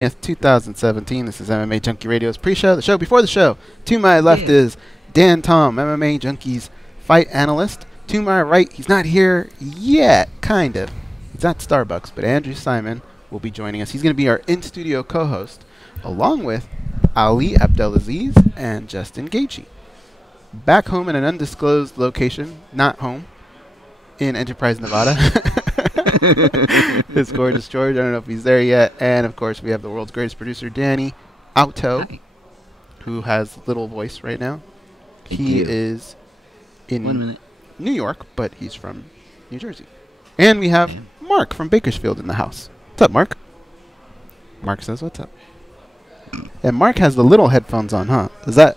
2017. This is MMA Junkie Radio's pre-show, the show before the show. To my left is Dan Tom, MMA Junkie's fight analyst. To my right, he's not here yet, kind of. He's at Starbucks, but Andrew Simon will be joining us. He's going to be our in-studio co-host, along with Ali Abdelaziz and Justin Gaethje. Back home in an undisclosed location, not home, in Enterprise, Nevada. It's Gorgeous George. I don't know if he's there yet. And, of course, we have the world's greatest producer, Danny Auto, who has little voice right now. He is in New York, but he's from New Jersey. And we have Mark from Bakersfield in the house. What's up, Mark? Mark says, what's up? And Mark has the little headphones on, huh?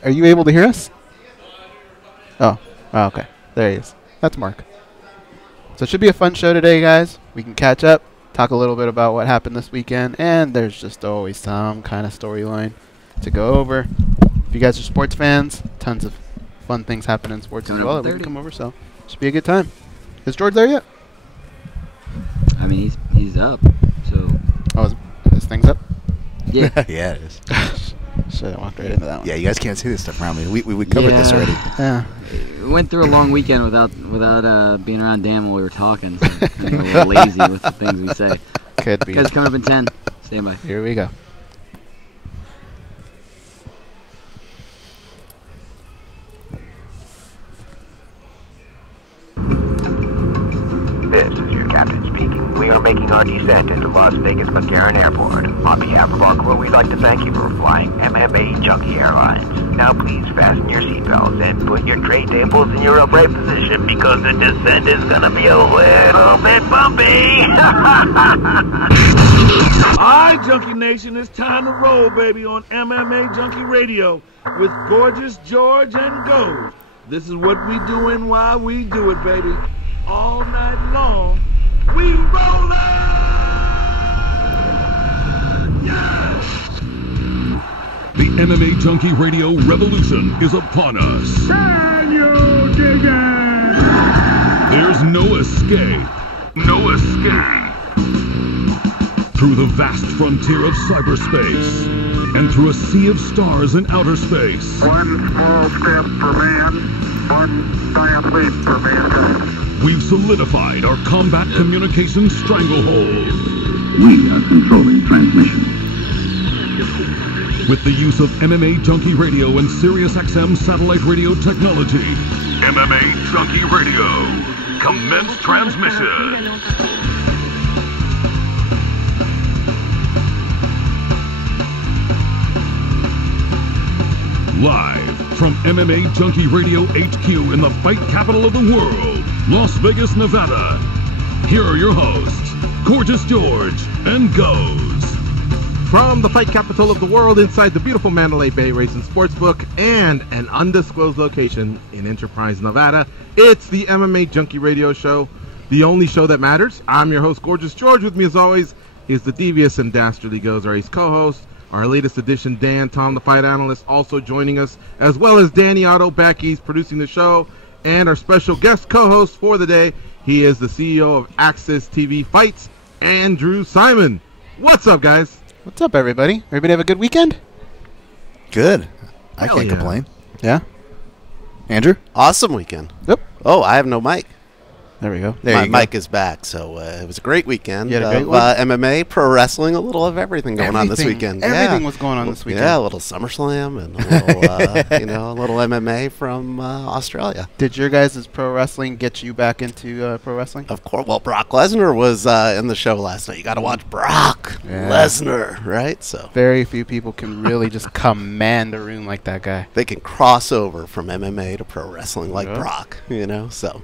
Are you able to hear us? Oh, okay. There he is. That's Mark. So it should be a fun show today, guys. We can catch up, talk a little bit about what happened this weekend, and there's just always some kind of storyline to go over. If you guys are sports fans, tons of fun things happen in sports as well that we can come over, so it should be a good time. Is George there yet? I mean, he's up, so... Oh, his thing's up? Yeah. Yeah, it is. Shit, I walked right into that one. Yeah, you guys can't see this stuff around me. We covered this already. Yeah. We went through a long weekend without being around Dan while we were talking. So I'm a little lazy with the things we say. Could be. Guys, coming up in 10. Stand by. Here we go. This is your captain speaking. We are making our descent into Las Vegas McCarran Airport. On behalf of our crew, we'd like to thank you for flying MMA Junkie Airlines. Now please fasten your seatbelts and put your tray tables in your upright position because the descent is gonna be a little bit bumpy. Alright, Junkie Nation, it's time to roll, baby, on MMA Junkie Radio with Gorgeous George and Gold. This is what we doing while we do it, baby. All night long, we rollin'! Yes! The MMA Junkie Radio revolution is upon us. Can you dig it? There's no escape. No escape. Through the vast frontier of cyberspace and through a sea of stars in outer space. One small step for man, one giant leap for mankind. We've solidified our combat communication stranglehold. We are controlling transmission. With the use of MMA Junkie Radio and SiriusXM satellite radio technology. MMA Junkie Radio. Commence transmission. Live from MMA Junkie Radio HQ in the fight capital of the world, Las Vegas, Nevada. Here are your hosts, Gorgeous George and Goes. From the fight capital of the world inside the beautiful Mandalay Bay Racing Sportsbook and an undisclosed location in Enterprise, Nevada, it's the MMA Junkie Radio Show, the only show that matters. I'm your host, Gorgeous George. With me, as always, is the devious and dastardly Goes, our ace co-host. Our latest edition, Dan Tom, the fight analyst, also joining us, as well as Danny Otto back east producing the show, and our special guest co-host for the day, he is the CEO of Access TV Fights, Andrew Simon. What's up, guys? What's up, everybody? Everybody have a good weekend? Good. I can't complain. Yeah? Andrew? Awesome weekend. Yep. Oh, I have no mic. There we go. My mic is back, so it was a great weekend. You had a great one? MMA, pro wrestling, a little of everything going on this weekend. Everything was going on this weekend. Yeah, a little SummerSlam and a little, a little MMA from Australia. Did your guys' pro wrestling get you back into pro wrestling? Of course. Well, Brock Lesnar was in the show last night. You got to watch Brock Lesnar, right? So very few people can really just command a room like that guy. They can cross over from MMA to pro wrestling like Brock, so.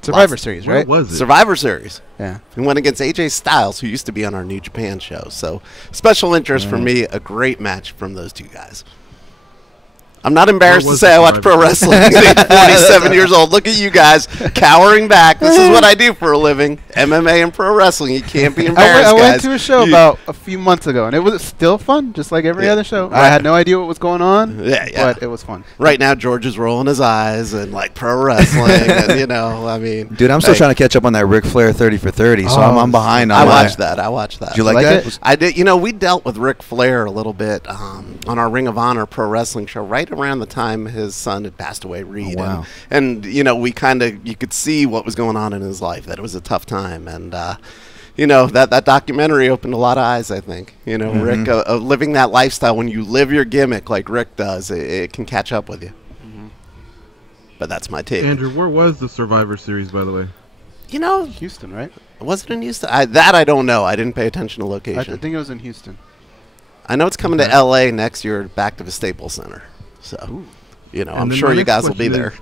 Survivor Series, right? What was it? Survivor Series. Yeah. He went against AJ Styles, who used to be on our New Japan show. So, special interest for me, a great match from those two guys. I'm not embarrassed to say I watch pro wrestling at 47 years old. Look at you guys cowering back. This is what I do for a living. MMA and pro wrestling. You can't be embarrassed, I went guys. to a show about a few months ago, and it was still fun, just like every other show. I had no idea what was going on, but it was fun. Right now, George is rolling his eyes and like pro wrestling, and I mean, dude, I'm still trying to catch up on that Ric Flair 30 for 30, so I'm behind. I watched that. Did you like that? I did. We dealt with Ric Flair a little bit on our Ring of Honor pro wrestling show right around the time his son had passed away, Reed. Oh, wow. And we you could see what was going on in his life, that it was a tough time. And, that documentary opened a lot of eyes, I think. Rick, living that lifestyle, when you live your gimmick like Rick does, it can catch up with you. But that's my take. Andrew, where was the Survivor Series, by the way? Houston, right? Was it in Houston? I don't know. I didn't pay attention to location. I think it was in Houston. I know it's coming to L.A. next year, back to the Staples Center. So, I'm sure you guys will be there.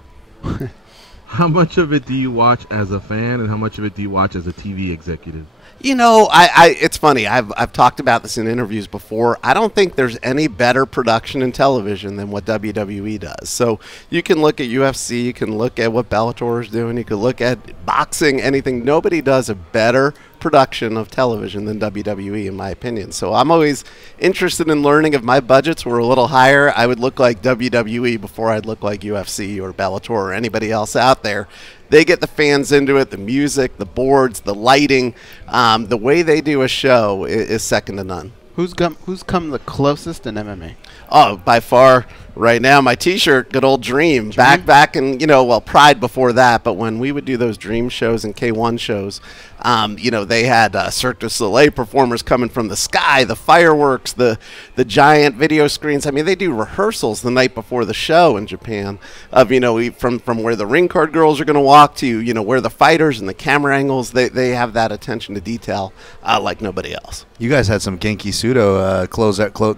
How much of it do you watch as a fan, and how much of it do you watch as a TV executive? It's funny. I've talked about this in interviews before. I don't think there's any better production in television than what WWE does. So you can look at UFC, you can look at what Bellator is doing, you can look at boxing, anything. Nobody does a better production of television than WWE, in my opinion. So I'm always interested in learning. If my budgets were a little higher, I would look like WWE before I'd look like UFC or Bellator or anybody else out there. They get the fans into it, the music, the boards, the lighting. The way they do a show is second to none. Who's come the closest in MMA? Oh, by far, right now, my T-shirt, good old Dream. Back in, Pride before that, but when we would do those Dream shows and K1 shows, they had Cirque du Soleil performers coming from the sky, the fireworks, the giant video screens. I mean, they do rehearsals the night before the show in Japan of, from where the ring card girls are going to walk to, where the fighters and the camera angles, they have that attention to detail like nobody else. You guys had some Genki Sudo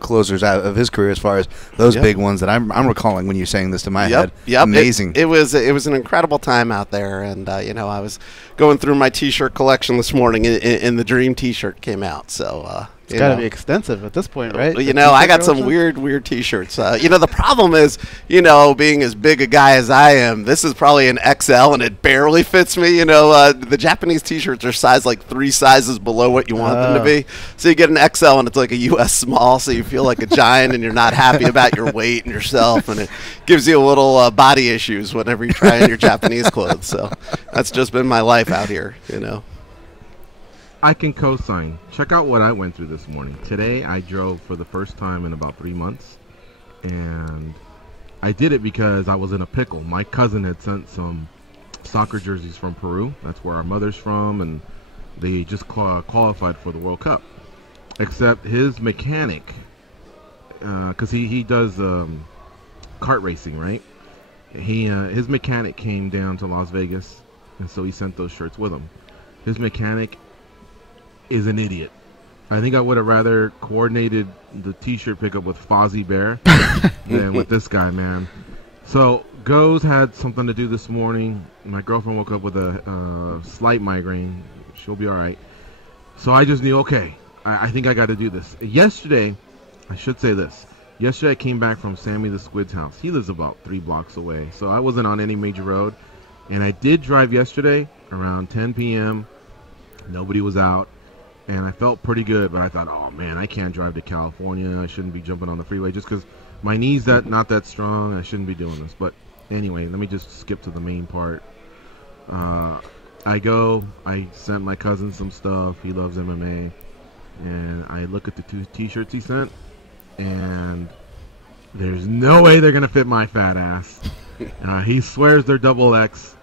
closers out of his career as far as those big ones that I'm recalling when you're saying this to my head. Amazing. It was an incredible time out there, and I was going through my T-shirt collection this morning, and the Dream T-shirt came out. So it's got to be extensive at this point, right? I got some weird T-shirts. The problem is, being as big a guy as I am, this is probably an XL, and it barely fits me. The Japanese T-shirts are sized like 3 sizes below what you want them to be. So you get an XL, and it's like a U.S. small, so you feel like a giant, and you're not happy about your weight and yourself, and it gives you a little body issues whenever you try on your Japanese clothes. So that's just been my life out here, I can co-sign. Check out what I went through this morning. Today, I drove for the first time in about 3 months, and I did it because I was in a pickle. My cousin had sent some soccer jerseys from Peru. That's where our mother's from, and they just qualified for the World Cup. Except his mechanic, because he does kart racing, right? His mechanic came down to Las Vegas, and so he sent those shirts with him. His mechanic is an idiot. I think I would have rather coordinated the T-shirt pickup with Fozzie Bear than with this guy, man. So Goes had something to do this morning. My girlfriend woke up with a slight migraine. She'll be all right. So I just knew, okay, I think I got to do this. Yesterday, I should say this. Yesterday I came back from Sammy the Squid's house. He lives about 3 blocks away. So I wasn't on any major road. And I did drive yesterday around 10 p.m. Nobody was out. And I felt pretty good, but I thought, oh, man, I can't drive to California. I shouldn't be jumping on the freeway just because my knee's not that strong. I shouldn't be doing this. But anyway, let me just skip to the main part. I sent my cousin some stuff. He loves MMA. And I look at the 2 T-shirts he sent, and there's no way they're going to fit my fat ass. He swears they're XXL.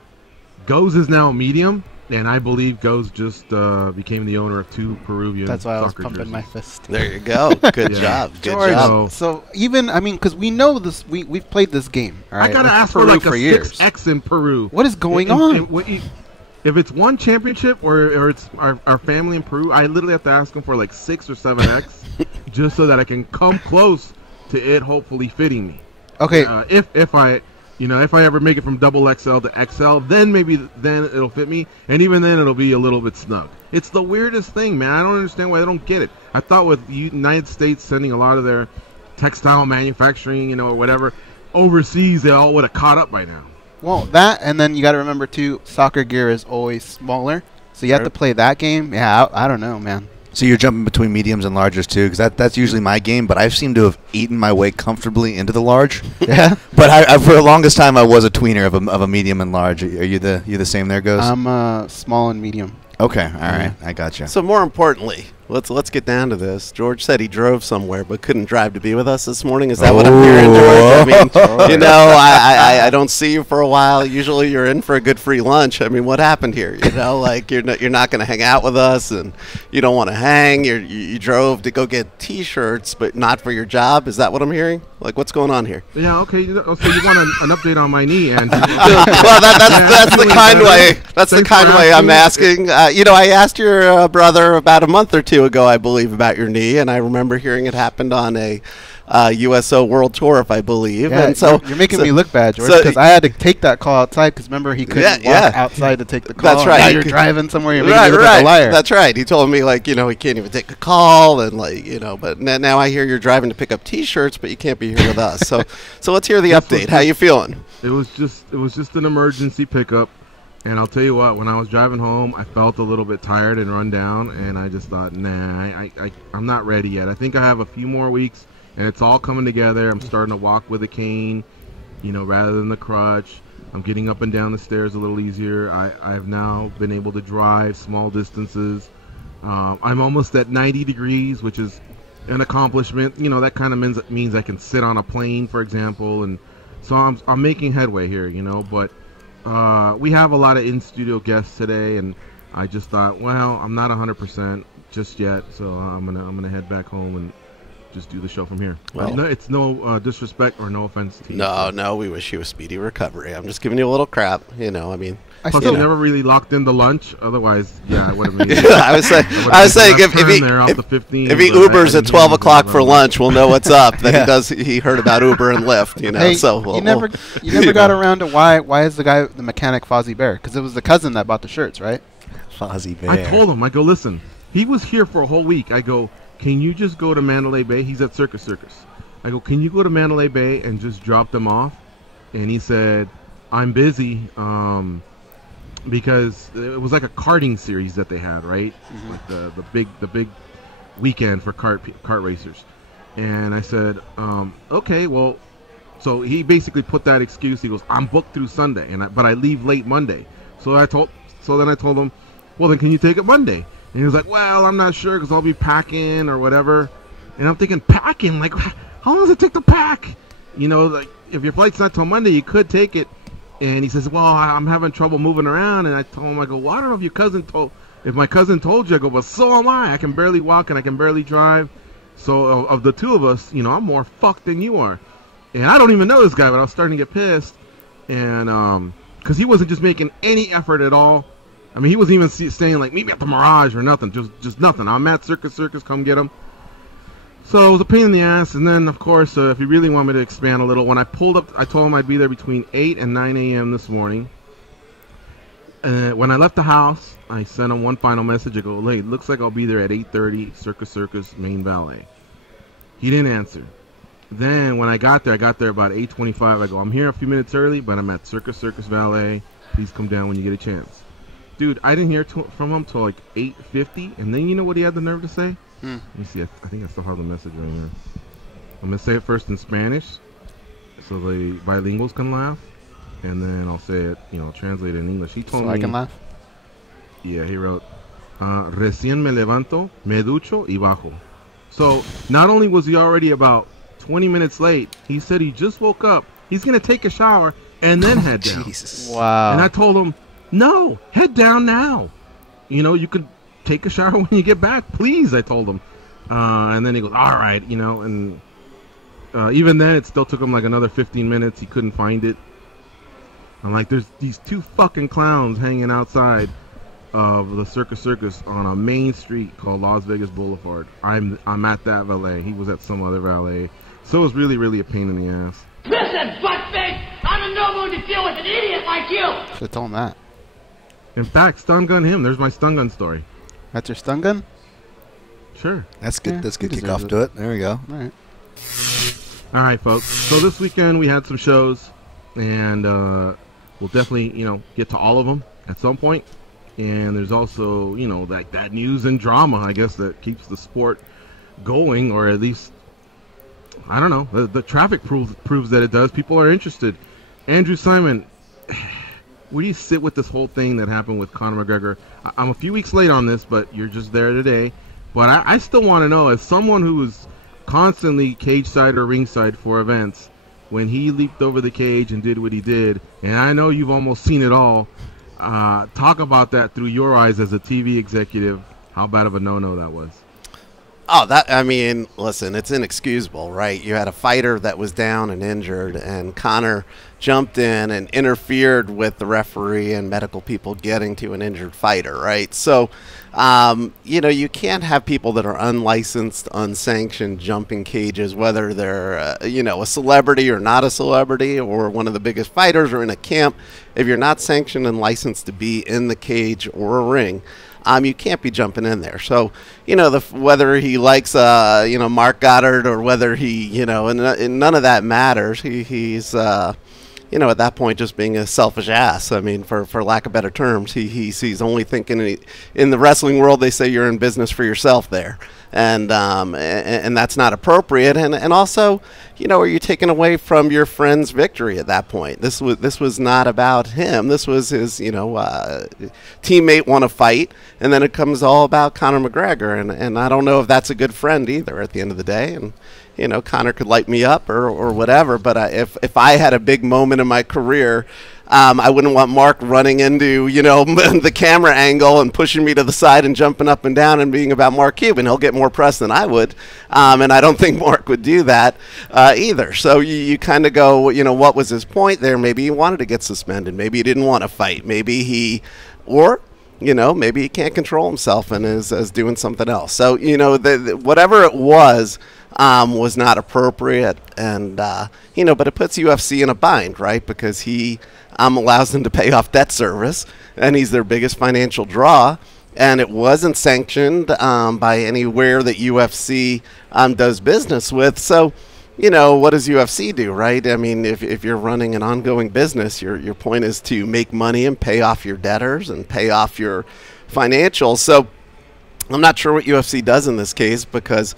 Goes is now medium. And I believe Goes just became the owner of 2 Peruvian That's why I was soccer pumping jerseys. my fist. There you go. Good job. Good George, job. So even, because we know this, we've played this game. All right? I got to ask for like a 6X in Peru. What is going on? If it's one championship or it's our family in Peru, I literally have to ask them for like 6 or 7X just so that I can come close to it hopefully fitting me. Okay. If I ever make it from XXL to XL, then it'll fit me, and even then it'll be a little bit snug. It's the weirdest thing, man. I don't understand why they don't get it. I thought with the United States sending a lot of their textile manufacturing, or whatever, overseas, they all would have caught up by now. Well, that, and then you got to remember, too, soccer gear is always smaller. So you have to play that game. Yeah, I don't know, man. So you're jumping between mediums and larges, too, because that's usually my game. But I've seemed to have eaten my way comfortably into the large. Yeah. But I for the longest time, I was a tweener of a medium and large. Are you the same there, Goes? I'm small and medium. Okay, all right, I gotcha. So more importantly, let's get down to this. George said he drove somewhere but couldn't drive to be with us this morning. Is that what I'm hearing, George? I mean, I don't see you for a while. Usually you're in for a good free lunch. I mean, what happened here? Like you're not going to hang out with us, and you don't want to hang. You drove to go get T-shirts, but not for your job. Is that what I'm hearing? Like, what's going on here? Yeah, okay. So you want an update on my knee, and well, that's the kind way. That's the kind way I'm asking. I asked your brother about a month or two ago, I believe, about your knee, and I remember hearing it happened on a USO World Tour, if I believe. Yeah, and so you're making me look bad, George, because I had to take that call outside. Because remember, he couldn't walk outside to take the call. That's right. Now you're driving somewhere. You're making me look like a liar. That's right. He told me he can't even take a call, and But now I hear you're driving to pick up T-shirts, but you can't be here with us. So let's hear the update. How you feeling? It was just an emergency pickup. And I'll tell you what, when I was driving home, I felt a little bit tired and run down, and I just thought, nah, I'm not ready yet. I think I have a few more weeks, and it's all coming together. I'm starting to walk with a cane, rather than the crutch. I'm getting up and down the stairs a little easier. I've now been able to drive small distances. I'm almost at 90 degrees, which is an accomplishment. That kind of means I can sit on a plane, for example, and so I'm making headway here, but we have a lot of in-studio guests today, and I just thought, well, I'm not 100% just yet, so I'm gonna head back home and just do the show from here. Well, it's no disrespect or no offense to you. No, we wish you a speedy recovery. I'm just giving you a little crap, I mean. Plus, you never really locked in the lunch. Otherwise, yeah, I would have been. I was saying if he Ubers at 12 o'clock for lunch, we'll know what's up. That he heard about Uber and Lyft, Hey, so you never got around to why is the mechanic Fozzie Bear? Because it was the cousin that bought the shirts, right? Fozzie Bear. I told him, I go, listen, he was here for a whole week. I go, can you just go to Mandalay Bay? He's at Circus. I go, can you go to Mandalay Bay and just drop them off? And he said, I'm busy. Because it was like a karting series that they had, right? Mm-hmm. Like the big weekend for kart racers. And I said, okay, well, so he basically put that excuse. He goes, I'm booked through Sunday, but I leave late Monday. So then I told him, well, then can you take it Monday? And he was like, well, I'm not sure because I'll be packing or whatever. And I'm thinking, packing? Like, how long does it take to pack? Like if your flight's not till Monday, you could take it. And he says, well, I'm having trouble moving around. And I told him, I go, well, I don't know if my cousin told you. I go, but so am I. I can barely walk and I can barely drive. So of the two of us, I'm more fucked than you are. And I don't even know this guy, but I was starting to get pissed. And because he wasn't just making any effort at all. I mean, he wasn't even saying, like, meet me at the Mirage or nothing. Just nothing. I'm at Circus, come get him. So it was a pain in the ass, and then, of course, if you really want me to expand a little, when I pulled up, I told him I'd be there between 8 and 9 a.m. this morning. When I left the house, I sent him one final message. I go, hey, it looks like I'll be there at 8:30, Circus, main valet. He didn't answer. Then when I got there about 8:25. I go, I'm here a few minutes early, but I'm at Circus valet. Please come down when you get a chance. Dude, I didn't hear from him till like 8:50, and then you know what he had the nerve to say? Let me see. I think I still have the message right here. I'm going to say it first in Spanish so the bilinguals can laugh. And then I'll say it, I'll translate it in English. He told me. I can laugh? Yeah, he wrote, Recién me levanto, me ducho y bajo. So not only was he already about 20 minutes late, he said he just woke up. He's going to take a shower and then head down. Jesus. Wow. And I told him, no, head down now. You could take a shower when you get back, please, I told him. And then he goes, all right, and even then it still took him like another 15 minutes. He couldn't find it. I'm like, there's these two fucking clowns hanging outside of the Circus on a main street called Las Vegas Boulevard. I'm at that valet. He was at some other valet. So it was really, really a pain in the ass. Listen, buttface, I'm in no mood to deal with an idiot like you. Should have told him that. In fact, stun gun him. There's my stun gun story. That's your stun gun? Sure. That's good. That's good kick off to it. There we go. All right. All right, folks. So this weekend we had some shows, and we'll definitely, get to all of them at some point. And there's also, that news and drama, I guess, that keeps the sport going, or at least, I don't know, the traffic proves that it does. People are interested. Andrew Simon, where do you sit with this whole thing that happened with Conor McGregor? I'm a few weeks late on this, but you're just there today. But I still want to know, as someone who was constantly cage side or ringside for events, when he leaped over the cage and did what he did, and I know you've almost seen it all, talk about that through your eyes as a TV executive, how bad of a no-no that was. Oh, listen, it's inexcusable, right? You had a fighter that was down and injured, and Conor jumped in and interfered with the referee and medical people getting to an injured fighter, right? So, you can't have people that are unlicensed, unsanctioned, jumping cages, whether they're, a celebrity or not a celebrity, or one of the biggest fighters or in a camp. If you're not sanctioned and licensed to be in the cage or a ring, you can't be jumping in there. So, whether he likes, Mark Goddard, or whether he, and none of that matters. He's, at that point just being a selfish ass. I mean, for lack of better terms, he's only thinking in the wrestling world, they say you're in business for yourself there. And that's not appropriate. And also, are you taking away from your friend's victory at that point? This was not about him. This was his, teammate won a fight, and then it comes all about Conor McGregor. And I don't know if that's a good friend either at the end of the day. And, Conor could light me up or whatever. But if I had a big moment in my career, I wouldn't want Mark running into, the camera angle and pushing me to the side and jumping up and down and being about Mark Cuban. He'll get more press than I would. And I don't think Mark would do that either. So you kind of go, what was his point there? Maybe he wanted to get suspended. Maybe he didn't want to fight. Maybe maybe he can't control himself and is doing something else. So, whatever it was not appropriate. And, but it puts UFC in a bind, right? Because he allows them to pay off debt service, and he's their biggest financial draw. And it wasn't sanctioned by anywhere that UFC does business with. So, what does UFC do, right? I mean, if you're running an ongoing business, your point is to make money and pay off your debtors and pay off your financials. So I'm not sure what UFC does in this case, because,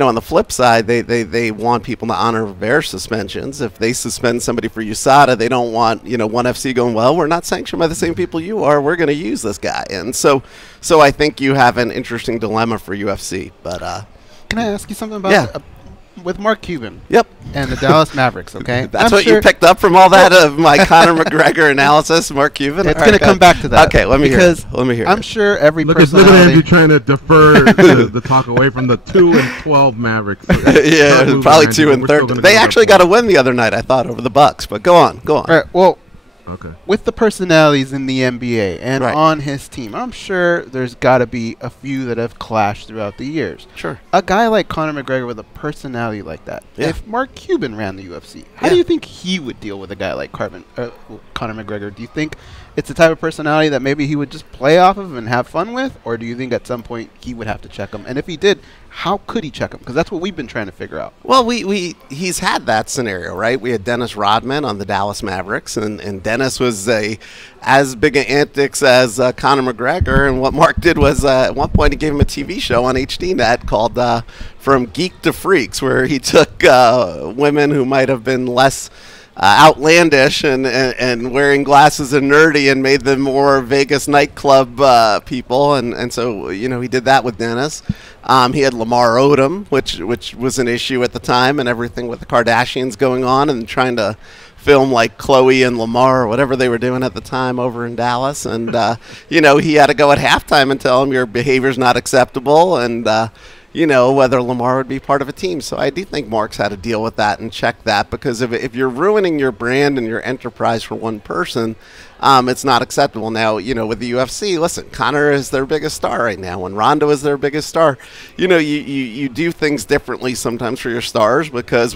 on the flip side, they want people to honor their suspensions. If they suspend somebody for USADA, they don't want, ONE FC going, well, we're not sanctioned by the same people you are. We're going to use this guy. And so I think you have an interesting dilemma for UFC. But can I ask you something about with Mark Cuban? Yep. And the Dallas Mavericks, okay? That's what you picked up from all that of my Conor McGregor analysis, Mark Cuban? It's going to come back to that. Okay, let me hear it. I'm sure every person... Look at Andrew trying to defer the talk away from the 2-12 Mavericks. Yeah, probably 2-13. They actually got a win the other night, I thought, over the Bucks. But go on. All right, well... Okay. With the personalities in the NBA and on his team, I'm sure there's got to be a few that have clashed throughout the years. Sure. A guy like Conor McGregor with a personality like that, if Mark Cuban ran the UFC, how do you think he would deal with a guy like Conor McGregor? Do you think it's the type of personality that maybe he would just play off of and have fun with? Or do you think at some point he would have to check him? And if he did, how could he check him? Because that's what we've been trying to figure out. Well, he's had that scenario, right? We had Dennis Rodman on the Dallas Mavericks, and Dennis was as big an antics as Conor McGregor. And what Mark did was at one point he gave him a TV show on HDNet called From Geek to Freaks, where he took women who might have been less outlandish and wearing glasses and nerdy and made them more Vegas nightclub people. And so, he did that with Dennis. He had Lamar Odom, which was an issue at the time, and everything with the Kardashians going on and trying to film like Chloe and Lamar or whatever they were doing at the time over in Dallas. And, he had to go at halftime and tell him your behavior's not acceptable, and, whether Lamar would be part of a team. So I do think Mark's had to deal with that and check that, because if you're ruining your brand and your enterprise for one person, it's not acceptable. Now, with the UFC, listen, Conor is their biggest star right now, and Ronda is their biggest star. You do things differently sometimes for your stars, because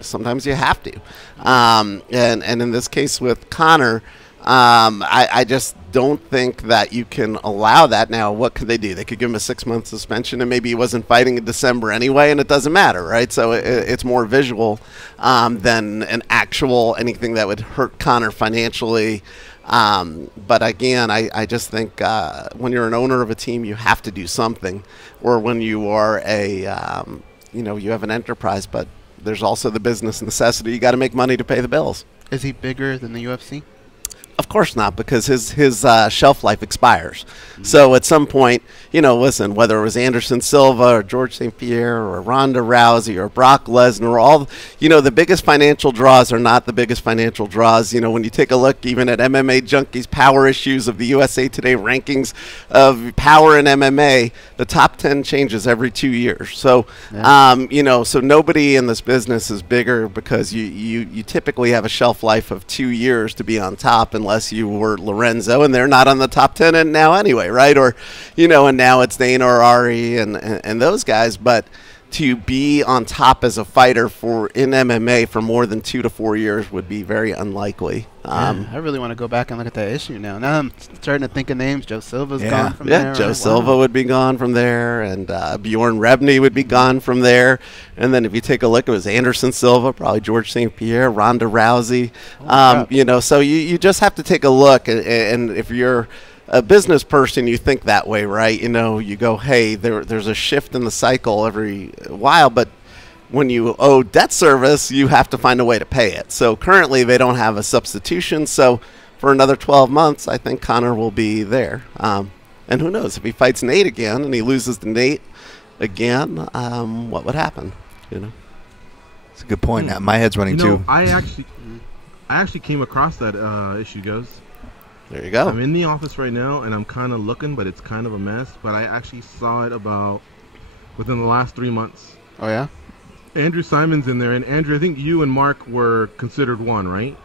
sometimes you have to. And in this case with Conor, I just don't think that you can allow that. Now, what could they do? They could give him a 6-month suspension, and maybe he wasn't fighting in December anyway, and it doesn't matter, right? So it's more visual than an actual anything that would hurt Conor financially. But again, I just think when you're an owner of a team, you have to do something, or when you are you have an enterprise, but there's also the business necessity. You got to make money to pay the bills. Is he bigger than the UFC? Of course not, because his shelf life expires. So at some point, listen, whether it was Anderson Silva or George St. Pierre or Ronda Rousey or Brock Lesnar, the biggest financial draws are not the biggest financial draws. When you take a look even at MMAjunkie's power issues of the USA Today rankings of power in MMA, the top 10 changes every 2 years. So, so nobody in this business is bigger, because you typically have a shelf life of 2 years to be on top, unless you were Lorenzo, and they're not on the top 10 and now anyway, right? Or, and now it's Dana or Ari and those guys. But to be on top as a fighter in MMA for more than 2 to 4 years would be very unlikely. I really want to go back and look at that issue now. Now I'm starting to think of names. Joe Silva's gone from there. Yeah, Joe Silva would be gone from there, and Bjorn Rebney would be gone from there. And then if you take a look, it was Anderson Silva, probably George St. Pierre, Ronda Rousey. So you just have to take a look, and if you're a business person, you think that way, right? You go, hey, there's a shift in the cycle every while, but when you owe debt service, you have to find a way to pay it. So currently they don't have a substitution. So for another 12 months, I think Conor will be there. And who knows, if he fights Nate again and he loses to Nate again, what would happen? It's a good point. My head's running too. I actually came across that issue, Goes. There you go. I'm in the office right now, and I'm kind of looking, but it's kind of a mess. But I actually saw it about within the last 3 months. Oh, yeah? Andrew Simon's in there, and Andrew, I think you and Mark were considered one, right?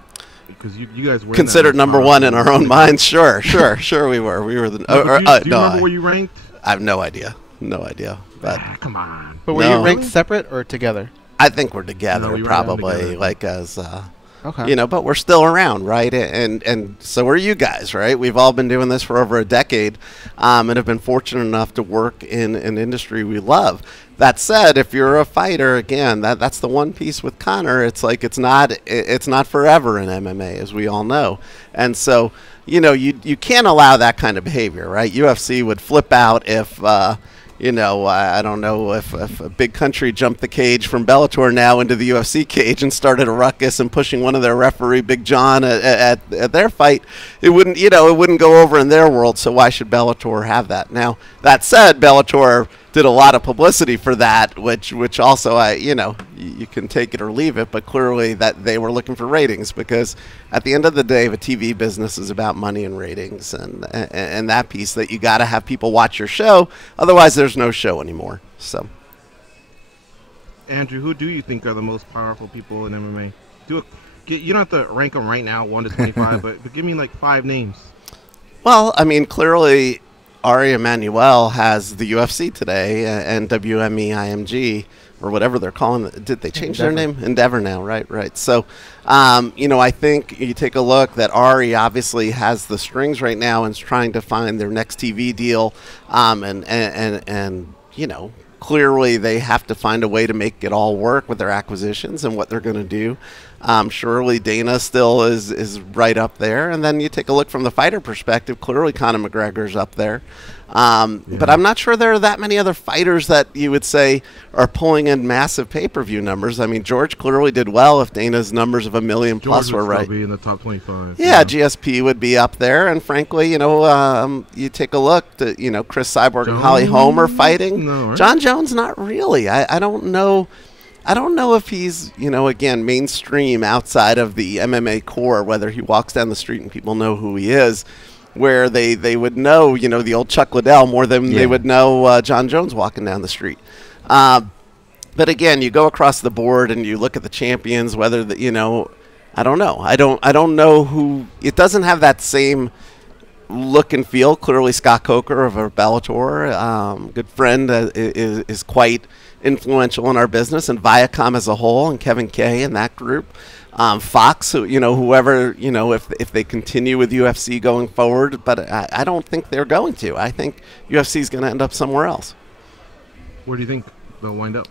Because you guys were considered number one in our own minds. Sure, we were. We were the. Do you remember where you ranked? I have no idea. But come on. But were you ranked separate or together? I think we're together, probably together. like as. Okay. But we're still around, right? And so are you guys, right? We've all been doing this for over a decade, and have been fortunate enough to work in an industry we love. That said, if you're a fighter, again, that's the one piece with Conor. It's like it's not forever in MMA, as we all know. And so, you can't allow that kind of behavior, right? UFC would flip out if. I don't know if a big country jumped the cage from Bellator now into the UFC cage and started a ruckus and pushing one of their referee, Big John, at their fight. It wouldn't go over in their world. So why should Bellator have that? Now, that said, Bellator did a lot of publicity for that, which also you can take it or leave it, but clearly that they were looking for ratings, because at the end of the day, the TV business is about money and ratings, and that piece that you got to have people watch your show, otherwise there's no show anymore. So, Andrew, who do you think are the most powerful people in MMA? You don't have to rank them right now, 1 to 25, but give me like 5 names. Well, I mean, clearly Ari Emanuel has the UFC today, and WME-IMG, or whatever they're calling it. Did they change their name? Endeavor now, right. So, I think you take a look that Ari obviously has the strings right now and is trying to find their next TV deal, and clearly they have to find a way to make it all work with their acquisitions and what they're going to do. Surely Dana still is right up there. And then you take a look from the fighter perspective, clearly Conor McGregor's up there. But I'm not sure there are that many other fighters that you would say are pulling in massive pay-per-view numbers. I mean, George clearly did well if Dana's numbers of 1 million plus were right. George would be in the top 25. Yeah, GSP would be up there. And frankly, you take a look to, Chris Cyborg and Holly Holm are fighting. No, right? John Jones, not really. I don't know. I don't know if he's, again, mainstream outside of the MMA core, whether he walks down the street and people know who he is, where they would know, the old Chuck Liddell more than they would know John Jones walking down the street. But again, you go across the board and you look at the champions, whether I don't know. I don't know who. It doesn't have that same look and feel. Clearly, Scott Coker of Bellator, good friend, is quite influential in our business, and Viacom as a whole, and Kevin Kay and that group. Fox, whoever, if they continue with UFC going forward, but I don't think they're going to. I think UFC is going to end up somewhere else. Where do you think they'll wind up?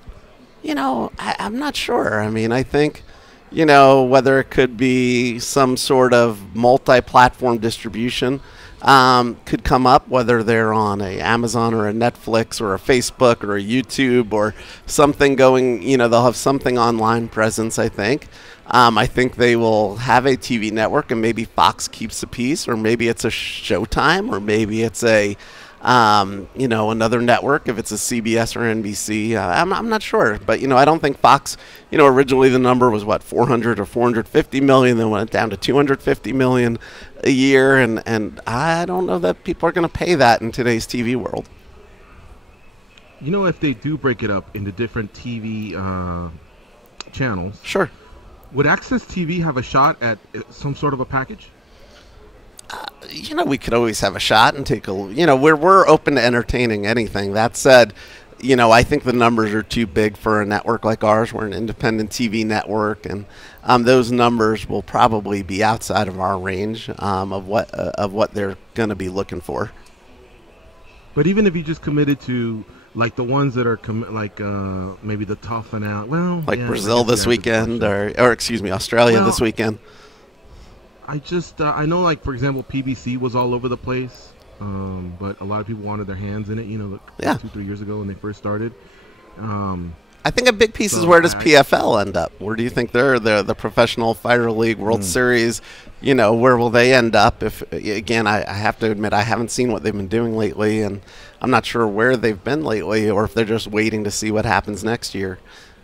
I'm not sure. I mean, I think, whether it could be some sort of multi-platform distribution could come up, whether they're on a Amazon or a Netflix or a Facebook or a YouTube or something going, they'll have something online presence, I think. I think they will have a TV network, and maybe Fox keeps a piece, or maybe it's a Showtime, or maybe it's a another network, if it's a CBS or NBC. I'm not sure. But, I don't think Fox, originally the number was, 400 or 450 million, then went down to 250 million a year. And I don't know that people are going to pay that in today's TV world. If they do break it up into different TV channels. Sure. Would Access TV have a shot at some sort of a package? We could always have a shot and take a, we're open to entertaining anything. That said, I think the numbers are too big for a network like ours. We're an independent TV network, and those numbers will probably be outside of our range of what they're going to be looking for. But even if you just committed to, like, the ones that are maybe the tough and out, Brazil this weekend, or excuse me, Australia this weekend. I know, for example, PBC was all over the place, but a lot of people wanted their hands in it, 2-3 years ago when they first started. I think a big piece is, where does PFL end up? Where do you think they're the Professional Fighter League World Series? Where will they end up? If, again, I have to admit, I haven't seen what they've been doing lately, and I'm not sure where they've been lately, or if they're just waiting to see what happens next year.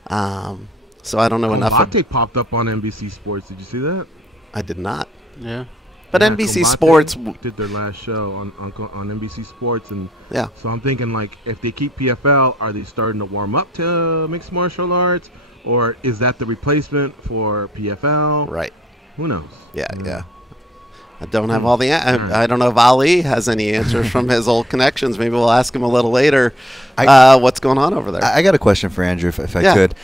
So I don't know enough. Latte popped up on NBC Sports. Did you see that? I did not. Yeah. But NBC Sports did their last show on NBC Sports, and yeah. So I'm thinking, if they keep PFL, are they starting to warm up to mixed martial arts, or is that the replacement for PFL? Right. Who knows? Yeah. I don't have all the. I don't know if Ali has any answers from his old connections. Maybe we'll ask him a little later. What's going on over there? I got a question for Andrew, if I could.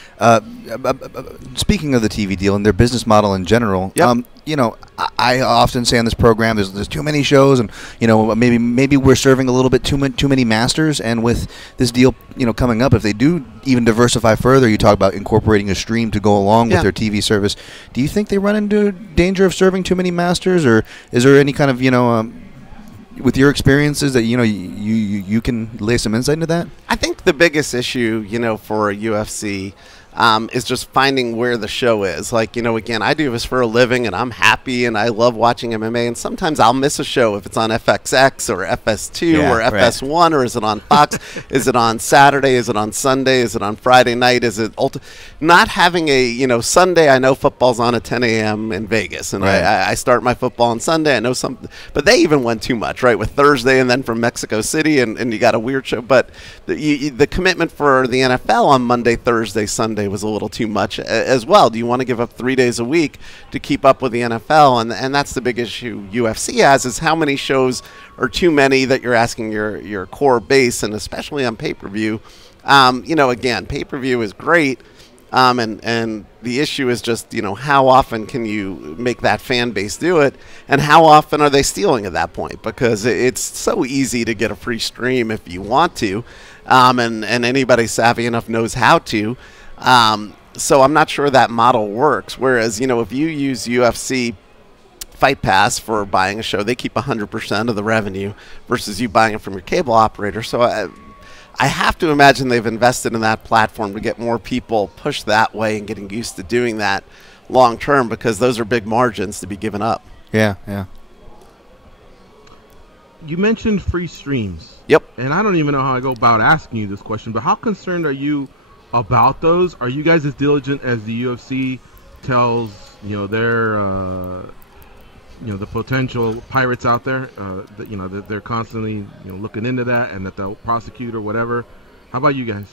Speaking of the TV deal and their business model in general, I often say on this program, there's too many shows, and maybe we're serving a little bit too many masters. And with this deal, coming up, if they do even diversify further, you talk about incorporating a stream to go along with their TV service. Do you think they run into danger of serving too many masters, or is there any kind of with your experiences that you can lay some insight into that? I think the biggest issue for a UFC is just finding where the show is. Again, I do this for a living, and I'm happy, and I love watching MMA, and sometimes I'll miss a show if it's on FXX or FS2 or FS1, or is it on Fox? Is it on Saturday? Is it on Sunday? Is it on Friday night? Is it not having a, Sunday, I know football's on at 10 a.m. in Vegas, and I start my football on Sunday. I know something, but they even went too much, right, with Thursday and then from Mexico City, and you got a weird show. But the commitment for the NFL on Monday, Thursday, Sunday was a little too much as well. Do you want to give up 3 days a week to keep up with the NFL? And that's the big issue UFC has, is how many shows are too many that you're asking your core base, and especially on pay-per-view. Again, pay-per-view is great, and the issue is just, how often can you make that fan base do it, and how often are they stealing at that point? Because it's so easy to get a free stream if you want to, and anybody savvy enough knows how to. So I'm not sure that model works. Whereas, if you use UFC Fight Pass for buying a show, they keep 100% of the revenue versus you buying it from your cable operator. So I have to imagine they've invested in that platform to get more people pushed that way and getting used to doing that long term, because those are big margins to be given up. Yeah. You mentioned free streams. Yep. And I don't even know how I go about asking you this question, but how concerned are you about those? Are you guys as diligent as the UFC tells their the potential pirates out there that they're constantly looking into that, and that they'll prosecute or whatever? How about you guys?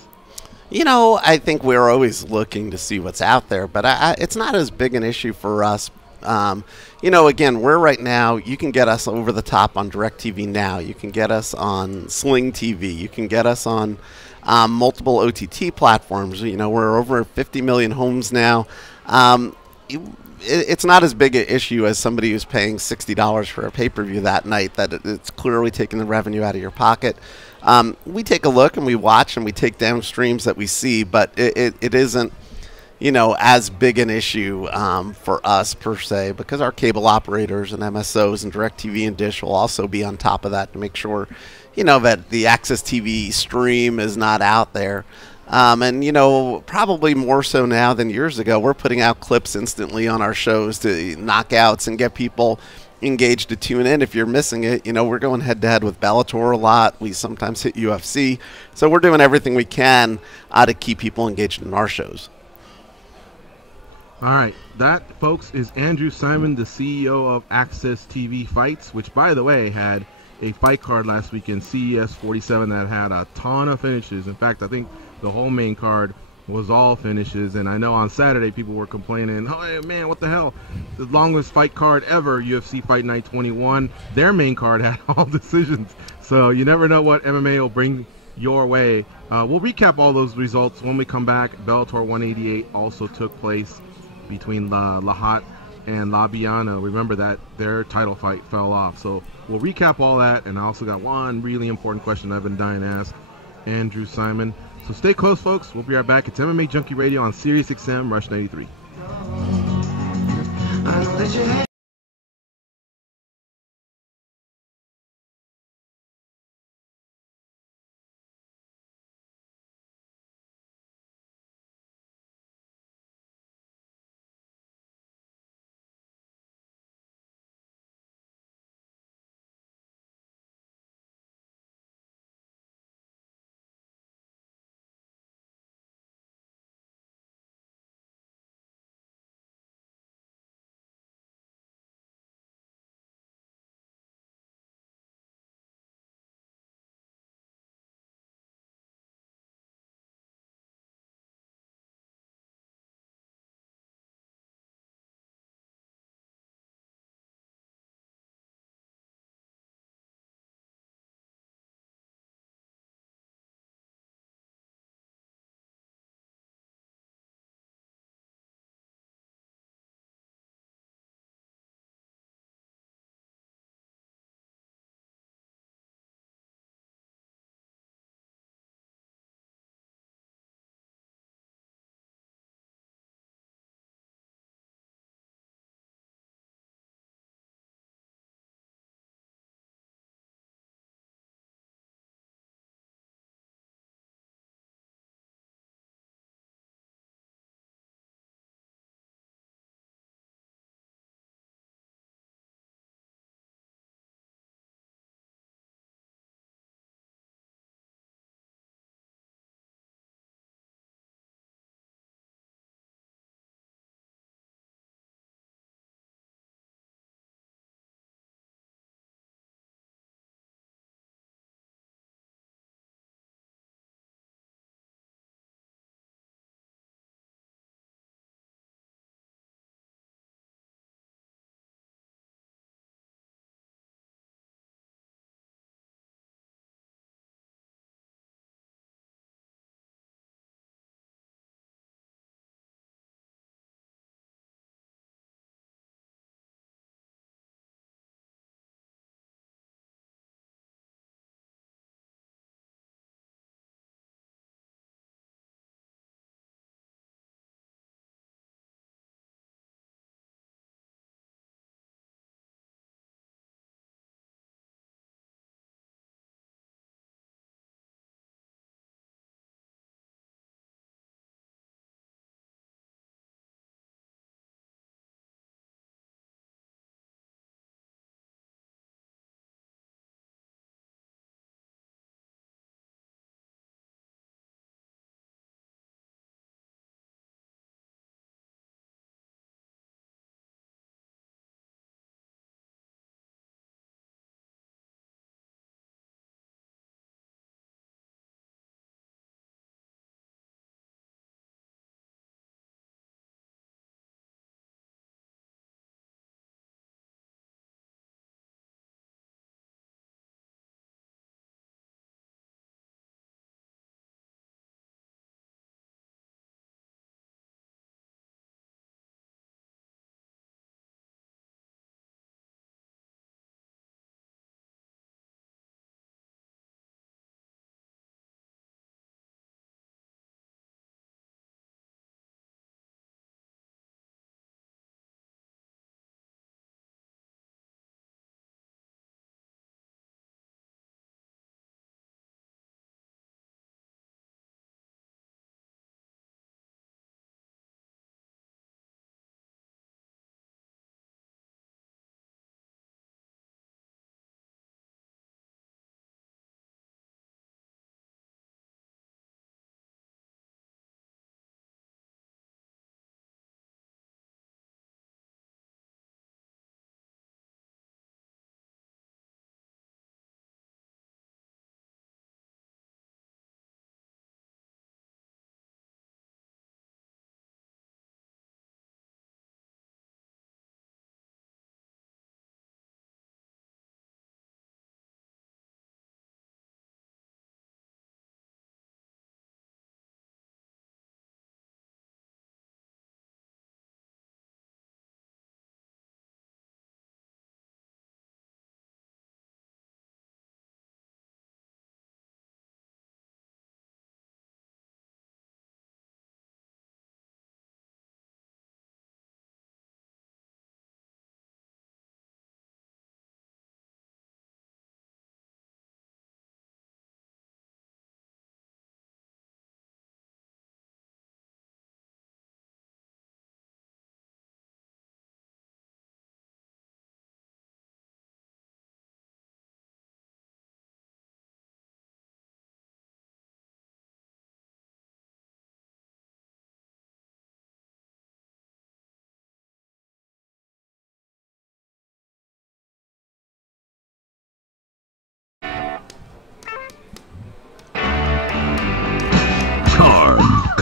I think we're always looking to see what's out there, but it's not as big an issue for us. Again, we're right now, you can get us over the top on DirecTV Now. You can get us on Sling TV. You can get us on multiple OTT platforms. We're over 50 million homes now. it's not as big an issue as somebody who's paying $60 for a pay-per-view that night, that it's clearly taking the revenue out of your pocket. We take a look and we watch and we take down streams that we see, but it isn't, as big an issue for us per se, because our cable operators and MSOs and DirecTV and Dish will also be on top of that to make sure, that the Access TV stream is not out there. And, probably more so now than years ago, we're putting out clips instantly on our shows to knockouts and get people engaged to tune in. If you're missing it, we're going head-to-head with Bellator a lot. We sometimes hit UFC. So we're doing everything we can to keep people engaged in our shows. All right. That, folks, is Andrew Simon, the CEO of Access TV Fights, which, by the way, had a fight card last weekend, CES 47, that had a ton of finishes. In fact, I think the whole main card was all finishes, and I know on Saturday people were complaining, oh man, what the hell, the longest fight card ever, UFC Fight Night 21, their main card had all decisions. So you never know what MMA will bring your way. We'll recap all those results when we come back. Bellator 188 also took place between Lahat and Labiana. Remember that their title fight fell off, so we'll recap all that. And I also got one really important question I've been dying to ask Andrew Simon. So stay close, folks. We'll be right back. It's MMA Junkie Radio on SiriusXM Rush 93.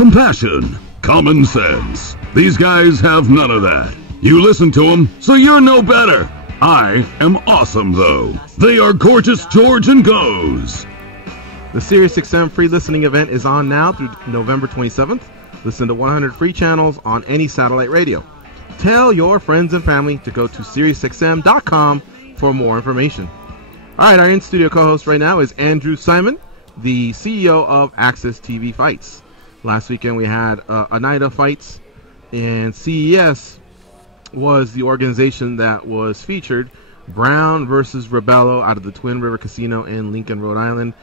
compassion, common sense. These guys have none of that. You listen to them, so you're no better. I am awesome, though. They are Gorgeous George and Goes. The SiriusXM free listening event is on now through November 27th. Listen to 100 free channels on any satellite radio. Tell your friends and family to go to SiriusXM.com for more information. All right, our in-studio co-host right now is Andrew Simon, the CEO of Access TV Fights. Last weekend we had a night of fights, and CES was the organization that was featured. Brown versus Rebello out of the Twin River Casino in Lincoln, Rhode Island.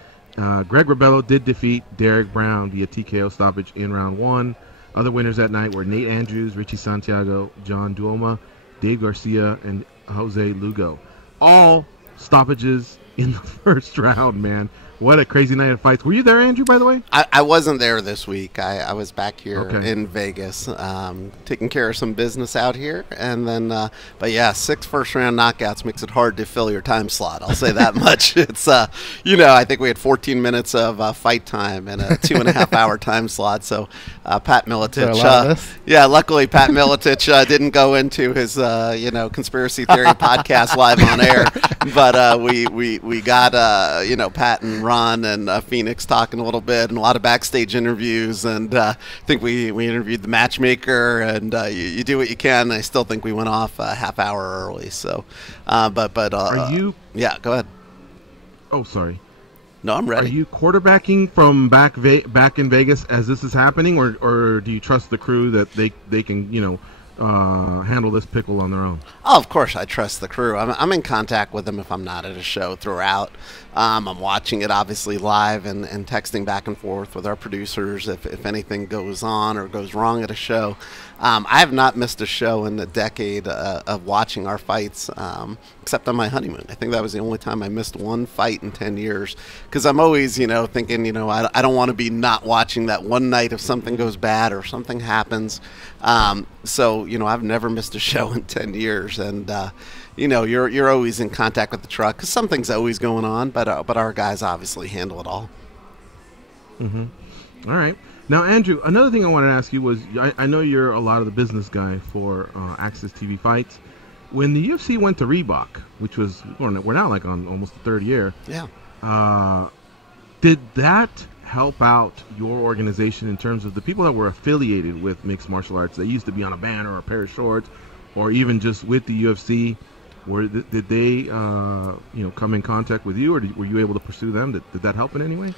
Greg Rebello did defeat Derek Brown via TKO stoppage in round 1. Other winners that night were Nate Andrews, Richie Santiago, John Duoma, Dave Garcia, and Jose Lugo. All stoppages in the first round, man. What a crazy night of fights. Were you there, Andrew, by the way? I wasn't there this week. I was back here Okay. in Vegas, taking care of some business out here. And then, but yeah, 6 first-round knockouts makes it hard to fill your time slot. I'll say that much. It's, I think we had 14 minutes of fight time and a 2.5-hour time slot. So Pat Miletich, luckily Pat Miletich didn't go into his, conspiracy theory podcast live on air. But we got, Pat and Ron and Phoenix talking a little bit, and a lot of backstage interviews, and I think we interviewed the matchmaker, and you do what you can. I still think we went off a half hour early. So, are you? Yeah, go ahead. Oh, sorry. No, I'm ready. Are you quarterbacking from back in Vegas as this is happening, or do you trust the crew that they can handle this pickle on their own? Oh, of course, I trust the crew. I'm in contact with them if I'm not at a show throughout. I'm watching it obviously live and texting back and forth with our producers if anything goes on or goes wrong at a show. I have not missed a show in a decade of watching our fights, except on my honeymoon. I think that was the only time I missed one fight in 10 years, because I'm always, thinking, I don't want to be not watching that one night if something goes bad or something happens. So, I've never missed a show in 10 years, and you're always in contact with the truck because something's always going on. But our guys obviously handle it all. Mm-hmm. All right. Now, Andrew, another thing I wanted to ask you was, I know you're a lot of the business guy for Access TV Fights. When the UFC went to Reebok, which was, we're now like on almost the third year. Yeah. Did that help out your organization in terms of the people that were affiliated with mixed martial arts? They used to be on a banner or a pair of shorts, or even just with the UFC. Did they, come in contact with you, or were you able to pursue them? Did that help in any way?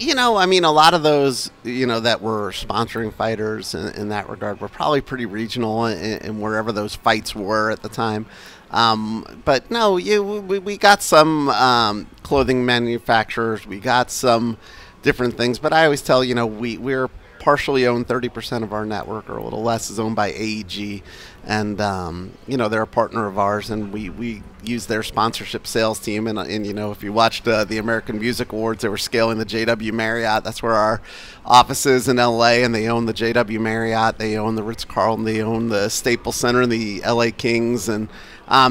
A lot of those, that were sponsoring fighters in that regard were probably pretty regional in wherever those fights were at the time. But no, we got some clothing manufacturers, we got some different things. But I always tell, we're partially owned. 30% of our network, or a little less, is owned by AEG, and they're a partner of ours, and we use their sponsorship sales team. And if you watched the American Music Awards, they were scaling the JW Marriott. That's where our office is in LA, and they own the JW Marriott, they own the Ritz-Carlton, they own the Staples Center, the LA Kings, and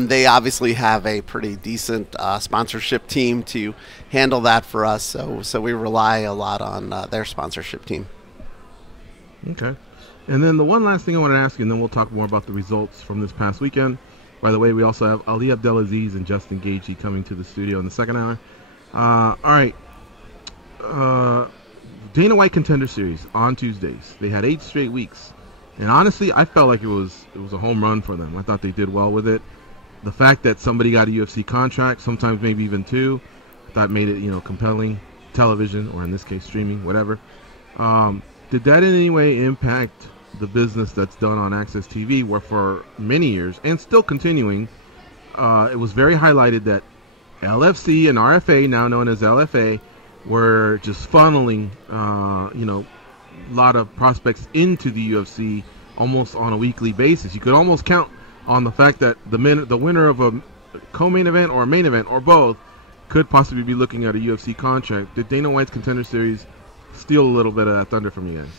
they obviously have a pretty decent sponsorship team to handle that for us. So we rely a lot on their sponsorship team. Okay. And then the one last thing I want to ask you, and then we'll talk more about the results from this past weekend. By the way, we also have Ali Abdelaziz and Justin Gaethje coming to the studio in the second hour. All right. Dana White Contender Series on Tuesdays. They had 8 straight weeks. And honestly, I felt like it was a home run for them. I thought they did well with it. The fact that somebody got a UFC contract, sometimes maybe even 2, I thought made it, compelling television, or in this case, streaming, whatever. Did that in any way impact the business that's done on Access TV, where for many years, and still continuing, it was very highlighted that LFC and RFA, now known as LFA, were just funneling, a lot of prospects into the UFC almost on a weekly basis. You could almost count on the fact that the winner of a co-main event or a main event, or both, could possibly be looking at a UFC contract. Did Dana White's Contender Series steal a little bit of that thunder from you guys?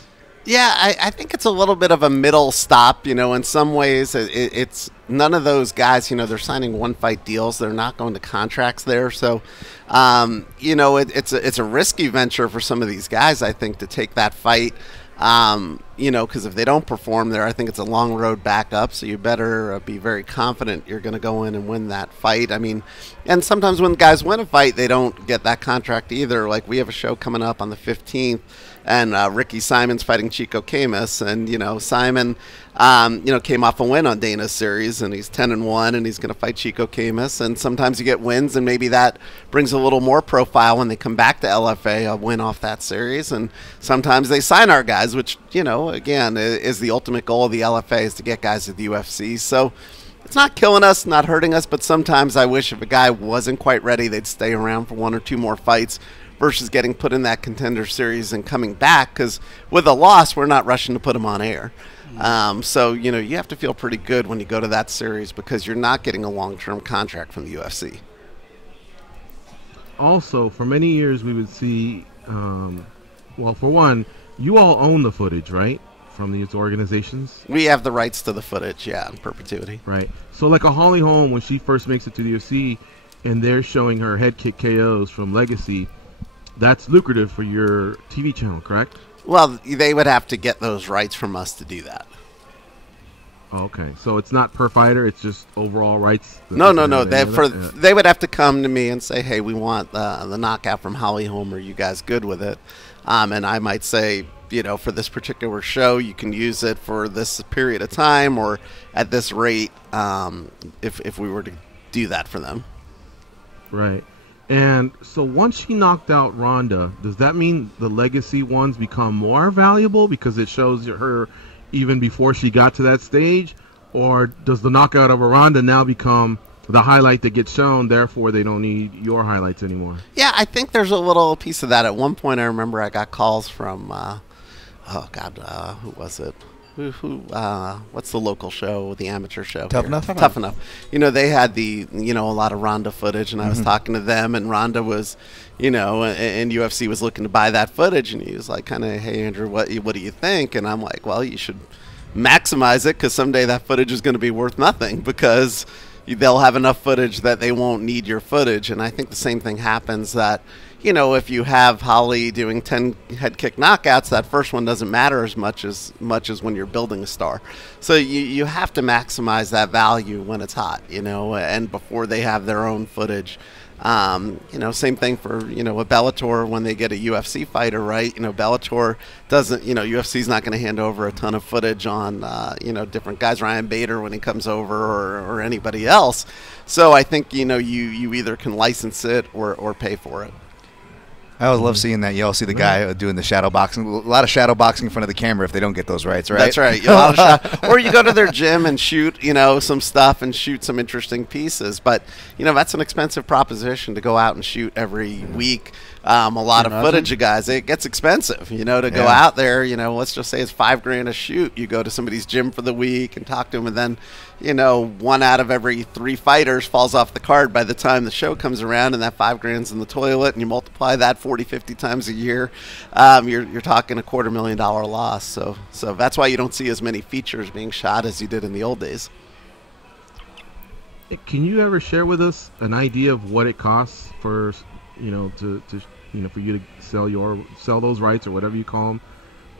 Yeah, I think it's a little bit of a middle stop. In some ways, it's none of those guys, they're signing one-fight deals. They're not going to contracts there. So, it's a risky venture for some of these guys, I think, to take that fight. You know, because if they don't perform there, I think it's a long road back up, so you better be very confident you're going to go in and win that fight. I mean, and sometimes when guys win a fight, they don't get that contract either. Like, we have a show coming up on the 15th, and Ricky Simon's fighting Chico Camus, and, you know, Simon, you know, came off a win on Dana's series, and he's 10-1, and he's going to fight Chico Camus, and sometimes you get wins, and maybe that brings a little more profile when they come back to LFA, a win off that series, and sometimes they sign our guys, which, you know, again, is the ultimate goal of the LFA, is to get guys to the UFC, so it's not killing us, not hurting us, but sometimes I wish if a guy wasn't quite ready, they'd stay around for 1 or 2 more fights, versus getting put in that contender series and coming back, because with a loss, we're not rushing to put him on air. So, you know, you have to feel pretty good when you go to that series because you're not getting a long-term contract from the UFC. Also, for many years, we would see, well, for one, you all own the footage, right, from these organizations? We have the rights to the footage, yeah, in perpetuity. Right. So, like a Holly Holm, when she first makes it to the UFC, and they're showing her head kick KOs from Legacy, that's lucrative for your TV channel, correct? Well, they would have to get those rights from us to do that. Oh, okay, so it's not per fighter; it's just overall rights. No. They would have to come to me and say, "Hey, we want the knockout from Holly Holm. Are you guys good with it?" And I might say, you know, for this particular show, you can use it for this period of time or at this rate. If we were to do that for them, right. And so once she knocked out Ronda, does that mean the legacy ones become more valuable because it shows her even before she got to that stage? Or does the knockout of Ronda now become the highlight that gets shown, therefore they don't need your highlights anymore? Yeah, I think there's a little piece of that. At one point I remember I got calls from, who was it? What's the local show, the amateur show? Tough Enough? Tough Enough. You know, they had a lot of Ronda footage, and I was talking to them, and Ronda was, you know, and UFC was looking to buy that footage, and he was like, kind of, hey, Andrew, what do you think? And I'm like, well, you should maximize it, because someday that footage is going to be worth nothing, because they'll have enough footage that they won't need your footage. And I think the same thing happens that, you know, if you have Holly doing 10 head kick knockouts, that first one doesn't matter as much as when you're building a star. So you have to maximize that value when it's hot, you know, and before they have their own footage. You know, same thing for, you know, a Bellator when they get a UFC fighter, right? You know, Bellator doesn't, you know, UFC's not going to hand over a ton of footage on, you know, different guys, Ryan Bader when he comes over or anybody else. So I think, you know, you either can license it or pay for it. I always love seeing that. You all see the guy doing the shadow boxing. A lot of shadow boxing in front of the camera if they don't get those rights, right? That's right. A lot of or you go to their gym and shoot, you know, some stuff and shoot some interesting pieces. But, you know, that's an expensive proposition to go out and shoot every week. A lot of footage of guys. It gets expensive, you know, to go out there. You know, let's just say it's $5,000 a shoot. You go to somebody's gym for the week and talk to them, and then, you know, 1 out of every 3 fighters falls off the card by the time the show comes around, and that $5,000's in the toilet, and you multiply that 40, 50 times a year, you're talking $250,000 loss. So that's why you don't see as many features being shot as you did in the old days. Can you ever share with us an idea of what it costs for, you know, for you to sell those rights or whatever you call them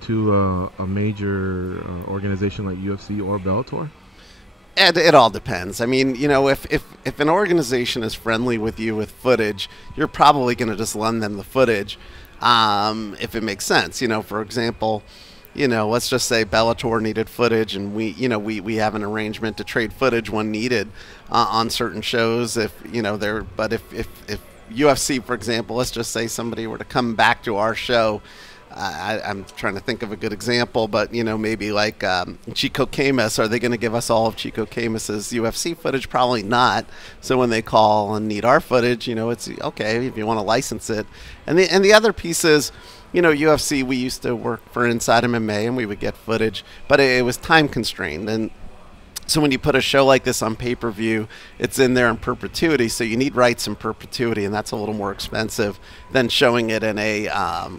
to a major organization like UFC or Bellator? It all depends. I mean, you know, if an organization is friendly with you with footage, you're probably going to just lend them the footage if it makes sense. You know, for example, you know, let's just say Bellator needed footage, and we have an arrangement to trade footage when needed on certain shows. If you know if UFC, for example, let's just say somebody were to come back to our show. I'm trying to think of a good example, but, you know, maybe like Chico Camus. Are they going to give us all of Chico Camus's UFC footage? Probably not. So when they call and need our footage, you know, it's okay if you want to license it. And the other piece is, you know, UFC, we used to work for Inside MMA, and we would get footage, but it was time constrained. And so when you put a show like this on pay-per-view, it's in there in perpetuity, so you need rights in perpetuity, and that's a little more expensive than showing it in a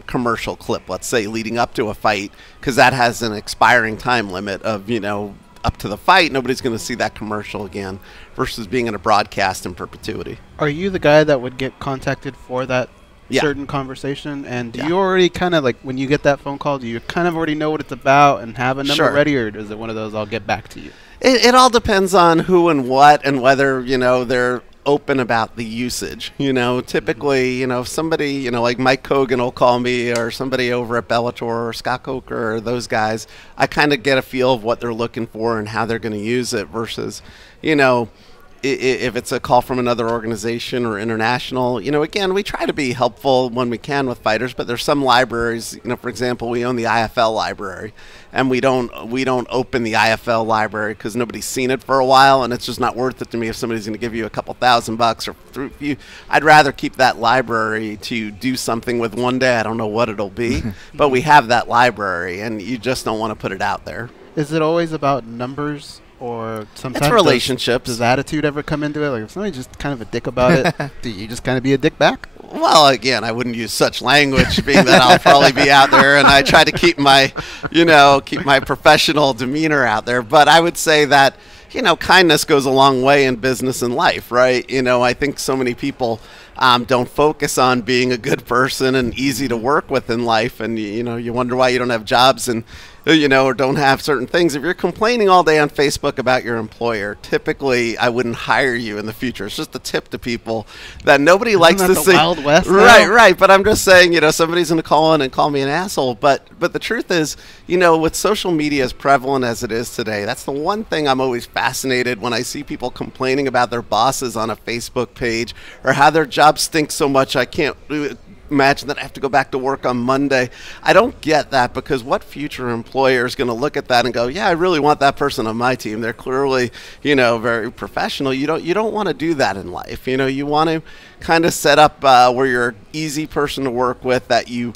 commercial clip, let's say, leading up to a fight, because that has an expiring time limit of, you know, up to the fight. Nobody's going to see that commercial again, versus being in a broadcast in perpetuity. Are you the guy that would get contacted for that certain conversation? And do you already kind of, like, when you get that phone call, do you kind of already know what it's about and have a number ready, or is it one of those, I'll get back to you? It all depends on who and what and whether, they're open about the usage. Typically, if somebody, like Mike Kogan will call me, or somebody over at Bellator or Scott Coker or those guys, I kind of get a feel of what they're looking for and how they're going to use it versus, if it's a call from another organization or international, again, we try to be helpful when we can with fighters, but there's some libraries, for example, we own the IFL library, and we don't open the IFL library because nobody's seen it for a while, and it's just not worth it to me if somebody's going to give you a couple $1,000 or through you. I'd rather keep that library to do something with one day. I don't know what it'll be, but we have that library, and you just don't want to put it out there. Is it always about numbers? Or sometimes it's relationships. Does attitude ever come into it? Like, if somebody's just kind of a dick about it, do you just kind of be a dick back? Well, again, I wouldn't use such language, being that I'll probably be out there, and I try to keep my, keep my professional demeanor out there. But I would say that, kindness goes a long way in business and life, right? I think so many people don't focus on being a good person and easy to work with in life, and you wonder why you don't have jobs and or don't have certain things. If you're complaining all day on Facebook about your employer, typically I wouldn't hire you in the future. It's just a tip to people that nobody likes to see. Wild West, right. But I'm just saying, somebody's going to call in and call me an asshole. But the truth is, with social media as prevalent as it is today, that's the one thing I'm always fascinated when I see people complaining about their bosses on a Facebook page, or how their job stinks so much I can't imagine that I have to go back to work on Monday. I don't get that, because what future employer is going to look at that and go, yeah, I really want that person on my team. They're clearly, very professional. You don't want to do that in life. You want to kind of set up where you're an easy person to work with, that you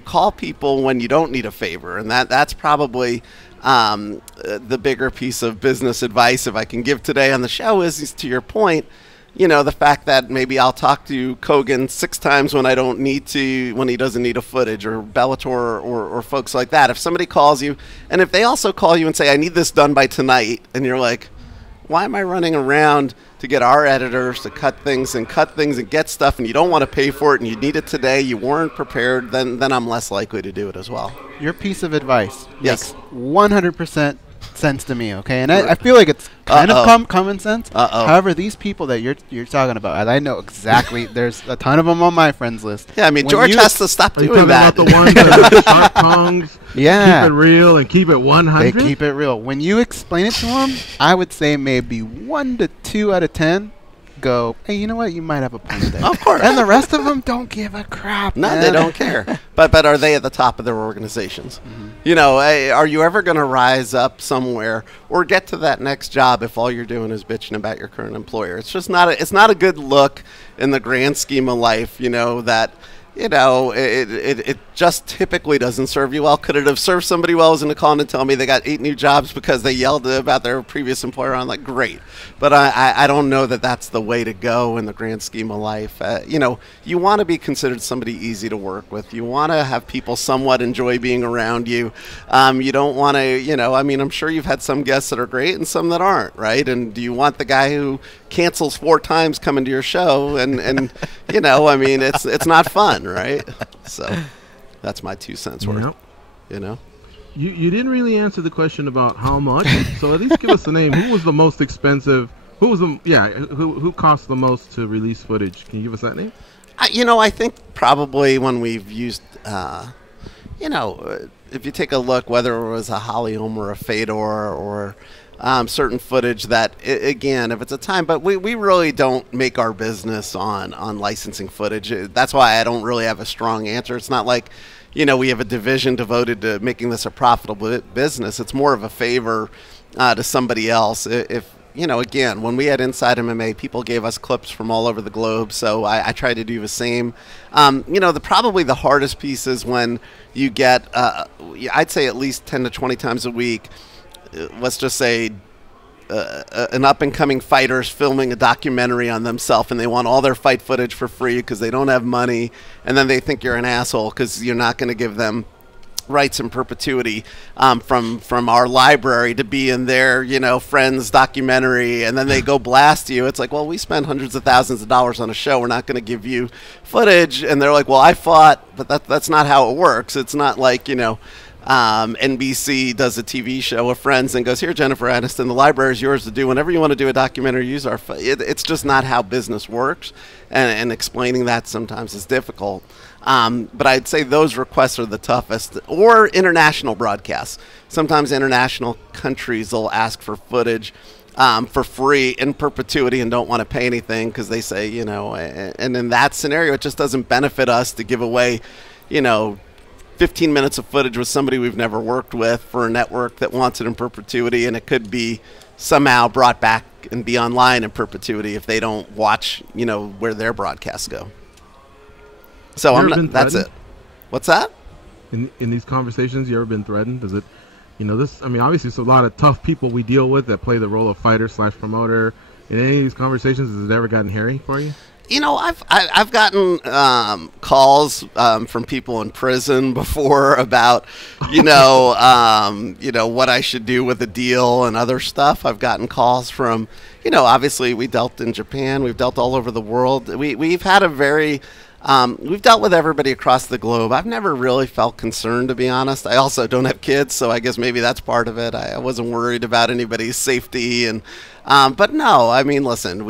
call people when you don't need a favor. And that's probably the bigger piece of business advice, if I can give today on the show, is to your point, the fact that maybe I'll talk to Kogan 6 times when I don't need to, when he doesn't need a footage, or Bellator or folks like that. If somebody calls you, and if they also call you and say, I need this done by tonight, and you're like, why am I running around to get our editors to cut things and get stuff, and you don't want to pay for it, and you need it today, you weren't prepared, then I'm less likely to do it as well. Your piece of advice makes 100% sense to me, okay? And I feel like it's kind of common sense. However, these people that you're talking about, and I know exactly, there's a ton of them on my friends list. Yeah, I mean, George has to stop doing that. Are you talking about the ones that are sharp tongues, keep it real and keep it 100? They keep it real. When you explain it to them, I would say maybe 1 to 2 out of 10 go, hey, you know what? You might have a point there. Of course. And the rest of them don't give a crap. No, man. They don't care. But are they at the top of their organizations? Mm-hmm. Are you ever going to rise up somewhere or get to that next job if all you're doing is bitching about your current employer? It's just not a good look in the grand scheme of life, that it just typically doesn't serve you well. Could it have served somebody well? As in to call in and tell me they got 8 new jobs because they yelled about their previous employer? I'm like, great. But I don't know that that's the way to go in the grand scheme of life. You want to be considered somebody easy to work with. You want to have people somewhat enjoy being around you. You don't want to, I'm sure you've had some guests that are great and some that aren't, right? And do you want the guy who cancels 4 times coming to your show? And it's not fun, right? So that's my 2 cents worth. Yep. You didn't really answer the question about how much, so at least give us a name. Who was the most expensive? Who cost the most to release footage? Can you give us that name? I think probably when we've used, if you take a look, whether it was a Halium or a Fedor or certain footage that, again, if it's a time, but we really don't make our business on licensing footage. That's why I don't really have a strong answer. It's not like, we have a division devoted to making this a profitable business. It's more of a favor to somebody else. If again, when we had Inside MMA, people gave us clips from all over the globe, so I try to do the same. Probably the hardest piece is when you get, I'd say at least 10 to 20 times a week, let's just say an up-and-coming fighter's filming a documentary on themselves, and they want all their fight footage for free because they don't have money, and then they think you're an asshole because you're not going to give them rights in perpetuity from our library to be in their, Friends documentary, and then they go blast you. It's like, well, we spend hundreds of thousands of dollars on a show. We're not going to give you footage. And they're like, well, I fought, but that's not how it works. It's not like, NBC does a TV show of Friends and goes, here, Jennifer Aniston, the library is yours to do whenever you want to do a documentary. Use our. It's just not how business works, and explaining that sometimes is difficult. But I'd say those requests are the toughest, or international broadcasts. Sometimes international countries will ask for footage for free in perpetuity and don't want to pay anything because they say, and in that scenario, it just doesn't benefit us to give away, 15 minutes of footage with somebody we've never worked with for a network that wants it in perpetuity, and it could be somehow brought back and be online in perpetuity if they don't watch, where their broadcasts go. So that's it. What's that? In these conversations, you ever been threatened? Does it, obviously it's a lot of tough people we deal with that play the role of fighter/promoter. In any of these conversations, has it ever gotten hairy for you? I've gotten calls from people in prison before about, what I should do with a deal and other stuff. I've gotten calls from, obviously we dealt in Japan. We've dealt all over the world. We've had a very we've dealt with everybody across the globe. I've never really felt concerned, to be honest. I also don't have kids, so I guess maybe that's part of it. I wasn't worried about anybody's safety, and but no, listen,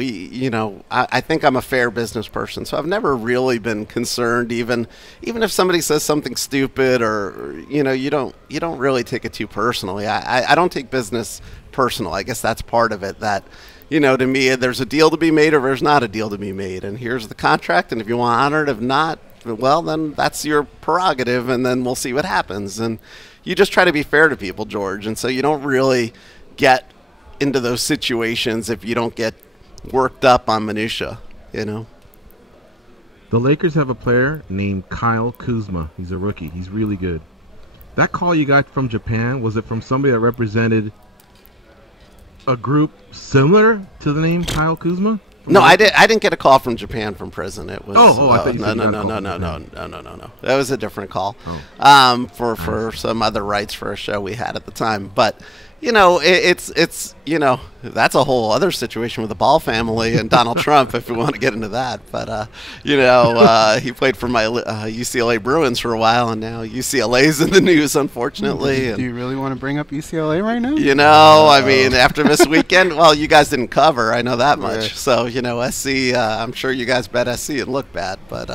I think I'm a fair business person, so I've never really been concerned. Even if somebody says something stupid, or you don't really take it too personally. I don't take business personal. I guess that's part of it. That. To me, there's a deal to be made or there's not a deal to be made. And here's the contract. And if you want to honor it, if not, well, then that's your prerogative. And then we'll see what happens. And you just try to be fair to people, George. And so you don't really get into those situations if you don't get worked up on minutia, The Lakers have a player named Kyle Kuzma. He's a rookie. He's really good. That call you got from Japan, was it from somebody that represented a group similar to the name Kyle Kuzma? No, I didn't get a call from Japan from prison. It was I thought you said no. That was a different call. For some other rights for a show we had at the time. But it's that's a whole other situation with the Ball family and Donald Trump if we want to get into that. But he played for my UCLA Bruins for a while, and now UCLA's in the news, unfortunately. Do you really want to bring up UCLA right now? After this weekend, well, you guys didn't cover. I know that much. So SC. I'm sure you guys bet SC and look bad, but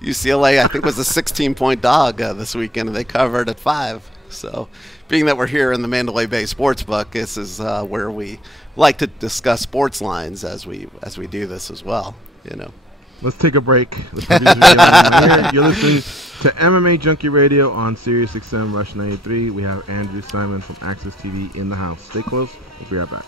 UCLA I think was a 16-point dog this weekend, and they covered at 5. So, being that we're here in the Mandalay Bay Sportsbook, this is where we like to discuss sports lines as we do this as well. Let's take a break. The producer's here. You're listening to MMA Junkie Radio on SiriusXM Rush 93. We have Andrew Simon from Access TV in the house. Stay close. We'll be right back.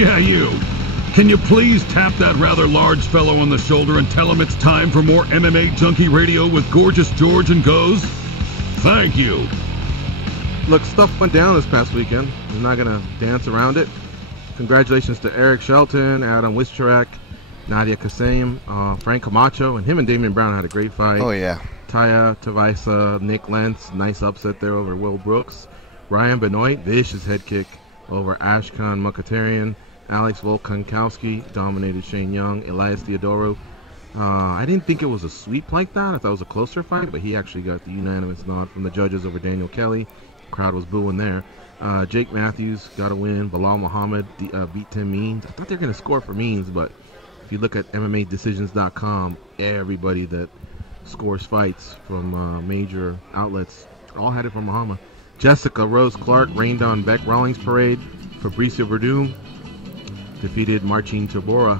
Yeah, you. Can you please tap that rather large fellow on the shoulder and tell him it's time for more MMA Junkie Radio with Gorgeous George and Goes? Thank you. Look, stuff went down this past weekend. I'm not going to dance around it. Congratulations to Eric Shelton, Adam Wischerak, Nadia Kassem, Frank Camacho, and him and Damian Brown had a great fight. Oh, yeah. Taya Tavaisa, Nick Lentz, nice upset there over Will Brooks. Ryan Benoit, vicious head kick over Ashkan Mkhitaryan. Alex Volkankowski dominated Shane Young. Elias Theodorou. I didn't think it was a sweep like that. I thought it was a closer fight, but he actually got the unanimous nod from the judges over Daniel Kelly. The crowd was booing there. Jake Matthews got a win. Bilal Muhammad beat Tim Means. I thought they were going to score for Means, but if you look at MMAdecisions.com, everybody that scores fights from major outlets all had it for Muhammad. Jessica Rose Clark rained on Beck Rawlings Parade. Fabricio Verdum defeated Marcin Tybura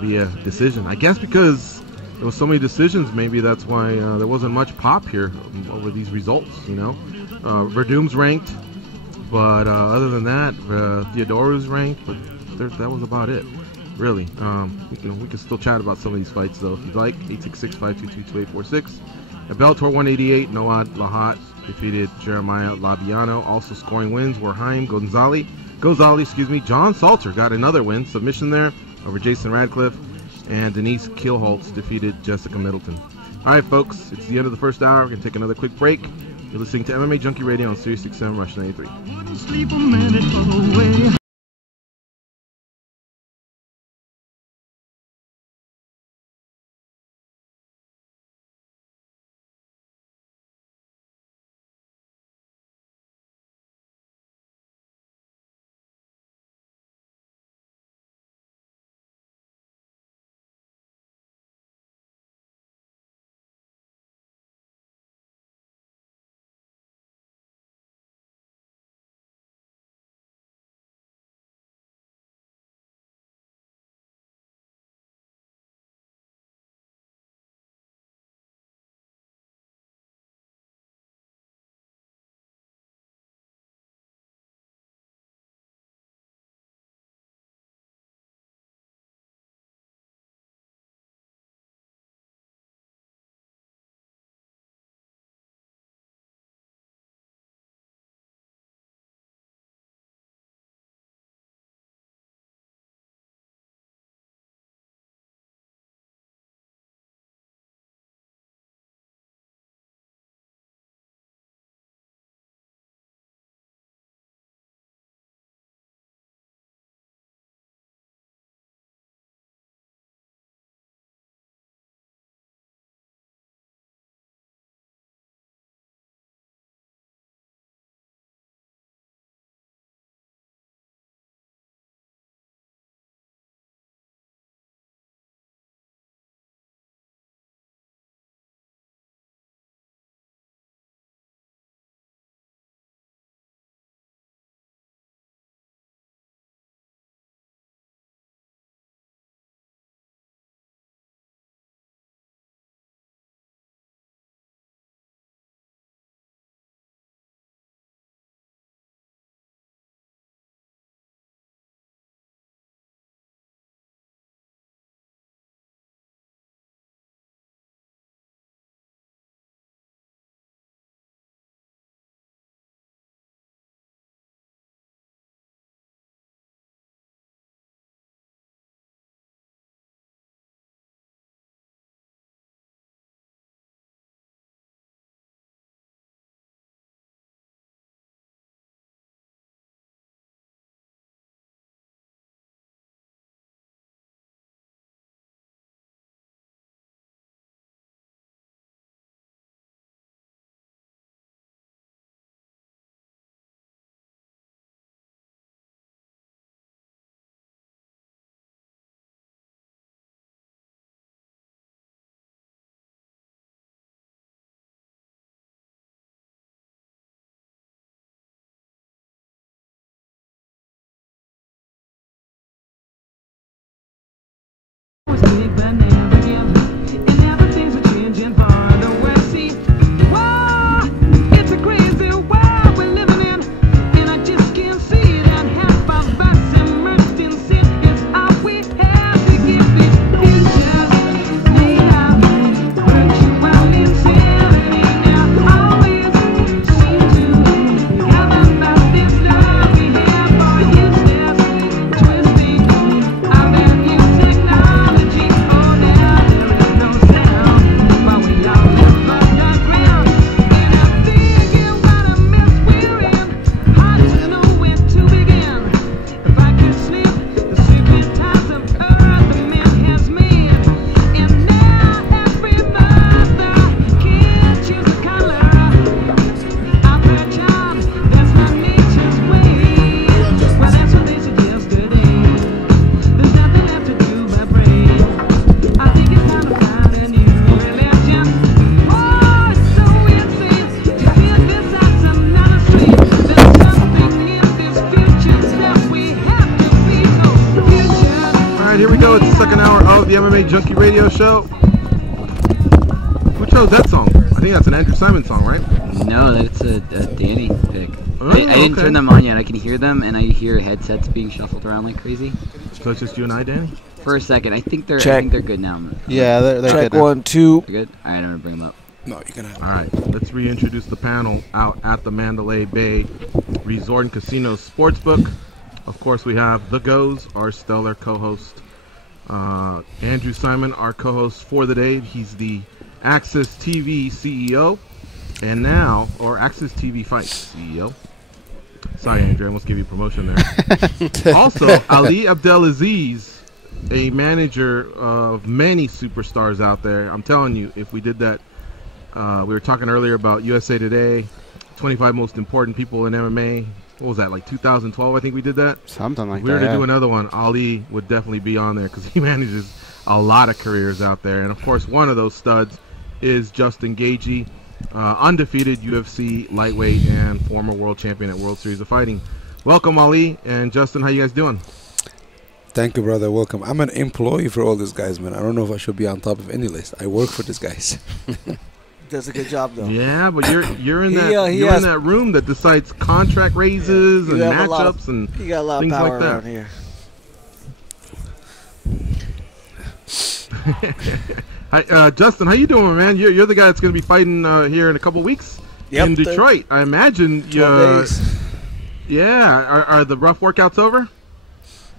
via decision. I guess because there was so many decisions, maybe that's why there wasn't much pop here over these results, you know. Verdum's ranked, but other than that, Theodorou's ranked, but that was about it, really. We can still chat about some of these fights, though, if you'd like. 866-522-2846. At Bellator 188, Noad Lahat defeated Jeremiah Labiano. Also scoring wins were Haim Gonzalez, John Salter got another win, submission there over Jason Radcliffe, and Denise Kielholtz defeated Jessica Middleton. All right, folks, it's the end of the first hour. We're going to take another quick break. You're listening to MMA Junkie Radio on SiriusXM Rush 93. MMA Junkie Radio Show. Who chose that song? I think that's an Andrew Simon song, right? No, that's a Danny pick. Oh, I didn't turn them on yet. I can hear them, and I hear headsets being shuffled around like crazy. So it's just you and I, Danny? For a second, I think they're good now. Yeah, they're Check good. 1, 2. They're good. All right, I'm gonna bring them up. No, you're gonna. All right, let's reintroduce the panel out at the Mandalay Bay Resort and Casino Sportsbook. Of course, we have the Goes, our stellar co-host. Andrew Simon, our co-host for the day. He's the Access TV CEO, and now, or Access TV Fights CEO. Sorry, Andrew, I almost gave you promotion there. Also, Ali Abdelaziz, a manager of many superstars out there. I'm telling you, if we did that, we were talking earlier about USA Today, 25 most important people in MMA. What was that, like 2012? I think we did that. Something like that. If we were to do another one, Ali would definitely be on there because he manages a lot of careers out there. And of course, one of those studs is Justin Gaethje, undefeated UFC lightweight and former world champion at World Series of Fighting. Welcome, Ali and Justin. How you guys doing? Thank you, brother. Welcome. I'm an employee for all these guys, man. I don't know if I should be on top of any list. I work for these guys. Does a good job though. Yeah, but you're in that room that decides contract raises and matchups and you got a lot things of power like that. around here. Hi, Justin, how you doing, man? You're the guy that's going to be fighting here in a couple weeks in Detroit. I imagine. 12 days. Yeah, are the rough workouts over?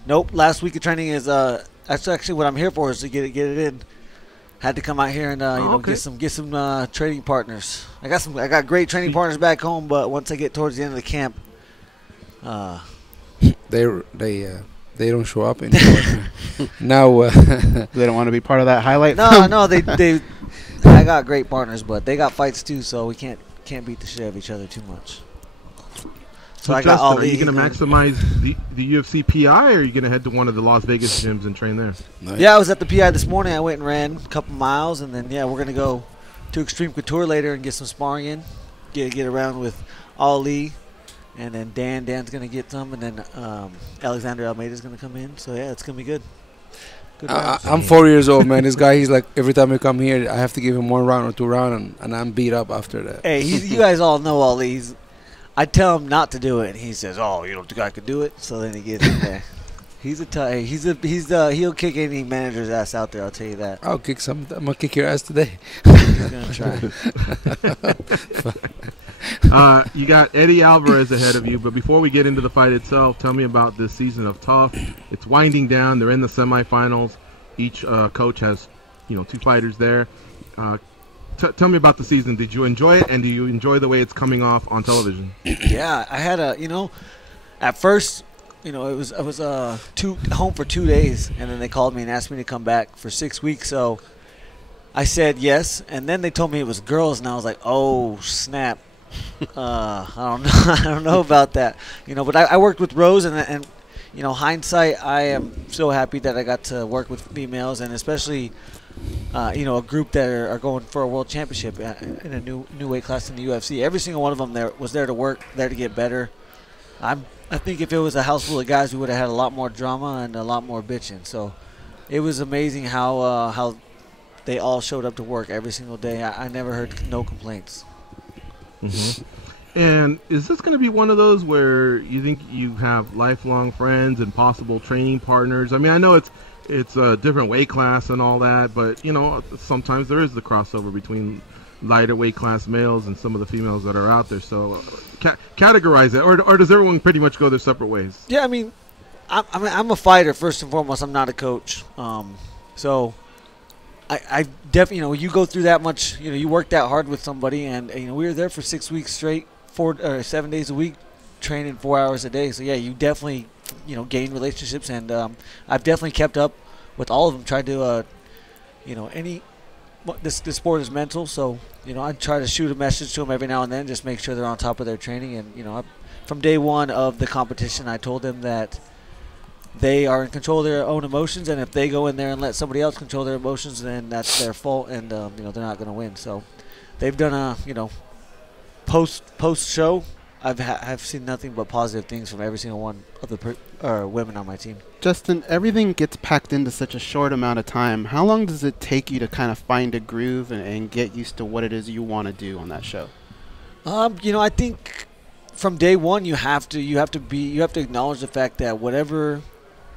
Nope. Last week of training is that's actually what I'm here for, is to get it in. Had to come out here and get some training partners. I got great training partners back home, but once I get towards the end of the camp, they don't show up anymore. Now they don't want to be part of that highlight. No, they I got great partners, but they got fights too, so we can't beat the shit out of each other too much. So I got Justin, are you going to maximize the UFC PI, or are you going to head to one of the Las Vegas gyms and train there? Nice. Yeah, I was at the PI this morning. I went and ran a couple miles, and then we're going to go to Extreme Couture later and get some sparring in, get around with Ali, and then Dan's going to get some, and then Alexander Almeida's going to come in. So yeah, it's going to be good. I'm 4 years old, man. This guy, he's like, every time I come here, I have to give him 1 round or 2 rounds, and I'm beat up after that. Hey, you guys all know Ali. I tell him not to do it, and he says, "Oh, you don't think I could do it?" So then he gets in there. He'll kick any manager's ass out there. I'll tell you that. I'll kick some. I'm gonna kick your ass today. He's gonna try. You got Eddie Alvarez ahead of you, but before we get into the fight itself, tell me about this season of Tough. It's winding down. They're in the semifinals. Each coach has, 2 fighters there. Tell me about the season. Did you enjoy it, and do you enjoy the way it's coming off on television? Yeah, I had at first, I was home for 2 days, and then they called me and asked me to come back for 6 weeks. So I said yes, and then they told me it was girls, and I was like, oh snap. I don't know about that, But I worked with Rose, and hindsight, I am so happy that I got to work with females, and especially. A group that are going for a world championship in a new weight class in the UFC. Every single one of them was there to work, there to get better. I think if it was a house full of guys, we would have had a lot more drama and a lot more bitching. So it was amazing how they all showed up to work every single day. I never heard no complaints. Mm-hmm. And is this going to be one of those where you think you have lifelong friends and possible training partners? I mean, I know it's a different weight class and all that, but sometimes there is the crossover between lighter weight class males and some of the females that are out there. So categorize that, or does everyone pretty much go their separate ways? Yeah, I mean, I'm a fighter first and foremost. I'm not a coach, so I definitely you go through that much. You work that hard with somebody, and we were there for 6 weeks straight, 7 days a week, training 4 hours a day. So yeah, you definitely. Gain relationships, and I've definitely kept up with all of them. Tried to, this sport is mental, so I try to shoot a message to them every now and then, just make sure they're on top of their training. And from day one of the competition, I told them that they are in control of their own emotions, and if they go in there and let somebody else control their emotions, then that's their fault, and they're not going to win. So they've done a post show. I've seen nothing but positive things from every single one of the women on my team. Justin, everything gets packed into such a short amount of time. How long does it take you to kind of find a groove and get used to what it is you want to do on that show? I think from day one you have to acknowledge the fact that whatever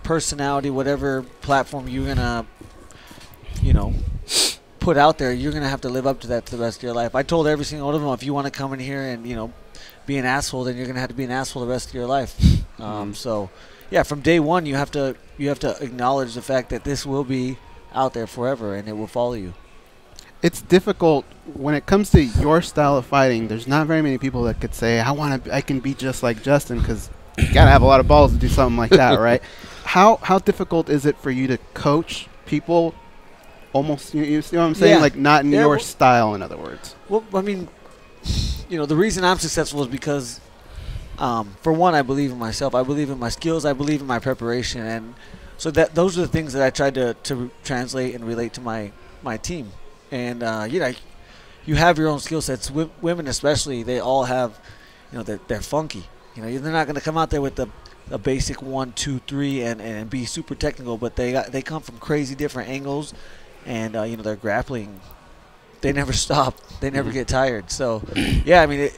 personality, whatever platform you're gonna, put out there, you're gonna have to live up to that for the rest of your life. I told every single one of them, if you want to come in here and be an asshole, then you're gonna have to be an asshole the rest of your life. So, yeah, from day one you have to acknowledge the fact that this will be out there forever and it will follow you. It's difficult when it comes to your style of fighting. There's not very many people that could say, I can be just like Justin, because you gotta have a lot of balls to do something like that, right? How difficult is it for you to coach people? Almost, you see what I'm saying? Yeah. Like not in your style, in other words. Well, I mean, the reason I'm successful is because, for one, I believe in myself. I believe in my skills. I believe in my preparation, and so those are the things that I tried to translate and relate to my team. And you have your own skill sets. Women especially, they all have, they're funky. They're not going to come out there with a basic 1, 2, 3 and be super technical, but they come from crazy different angles, and they're grappling. They never stop. They never get tired. So, yeah, I mean,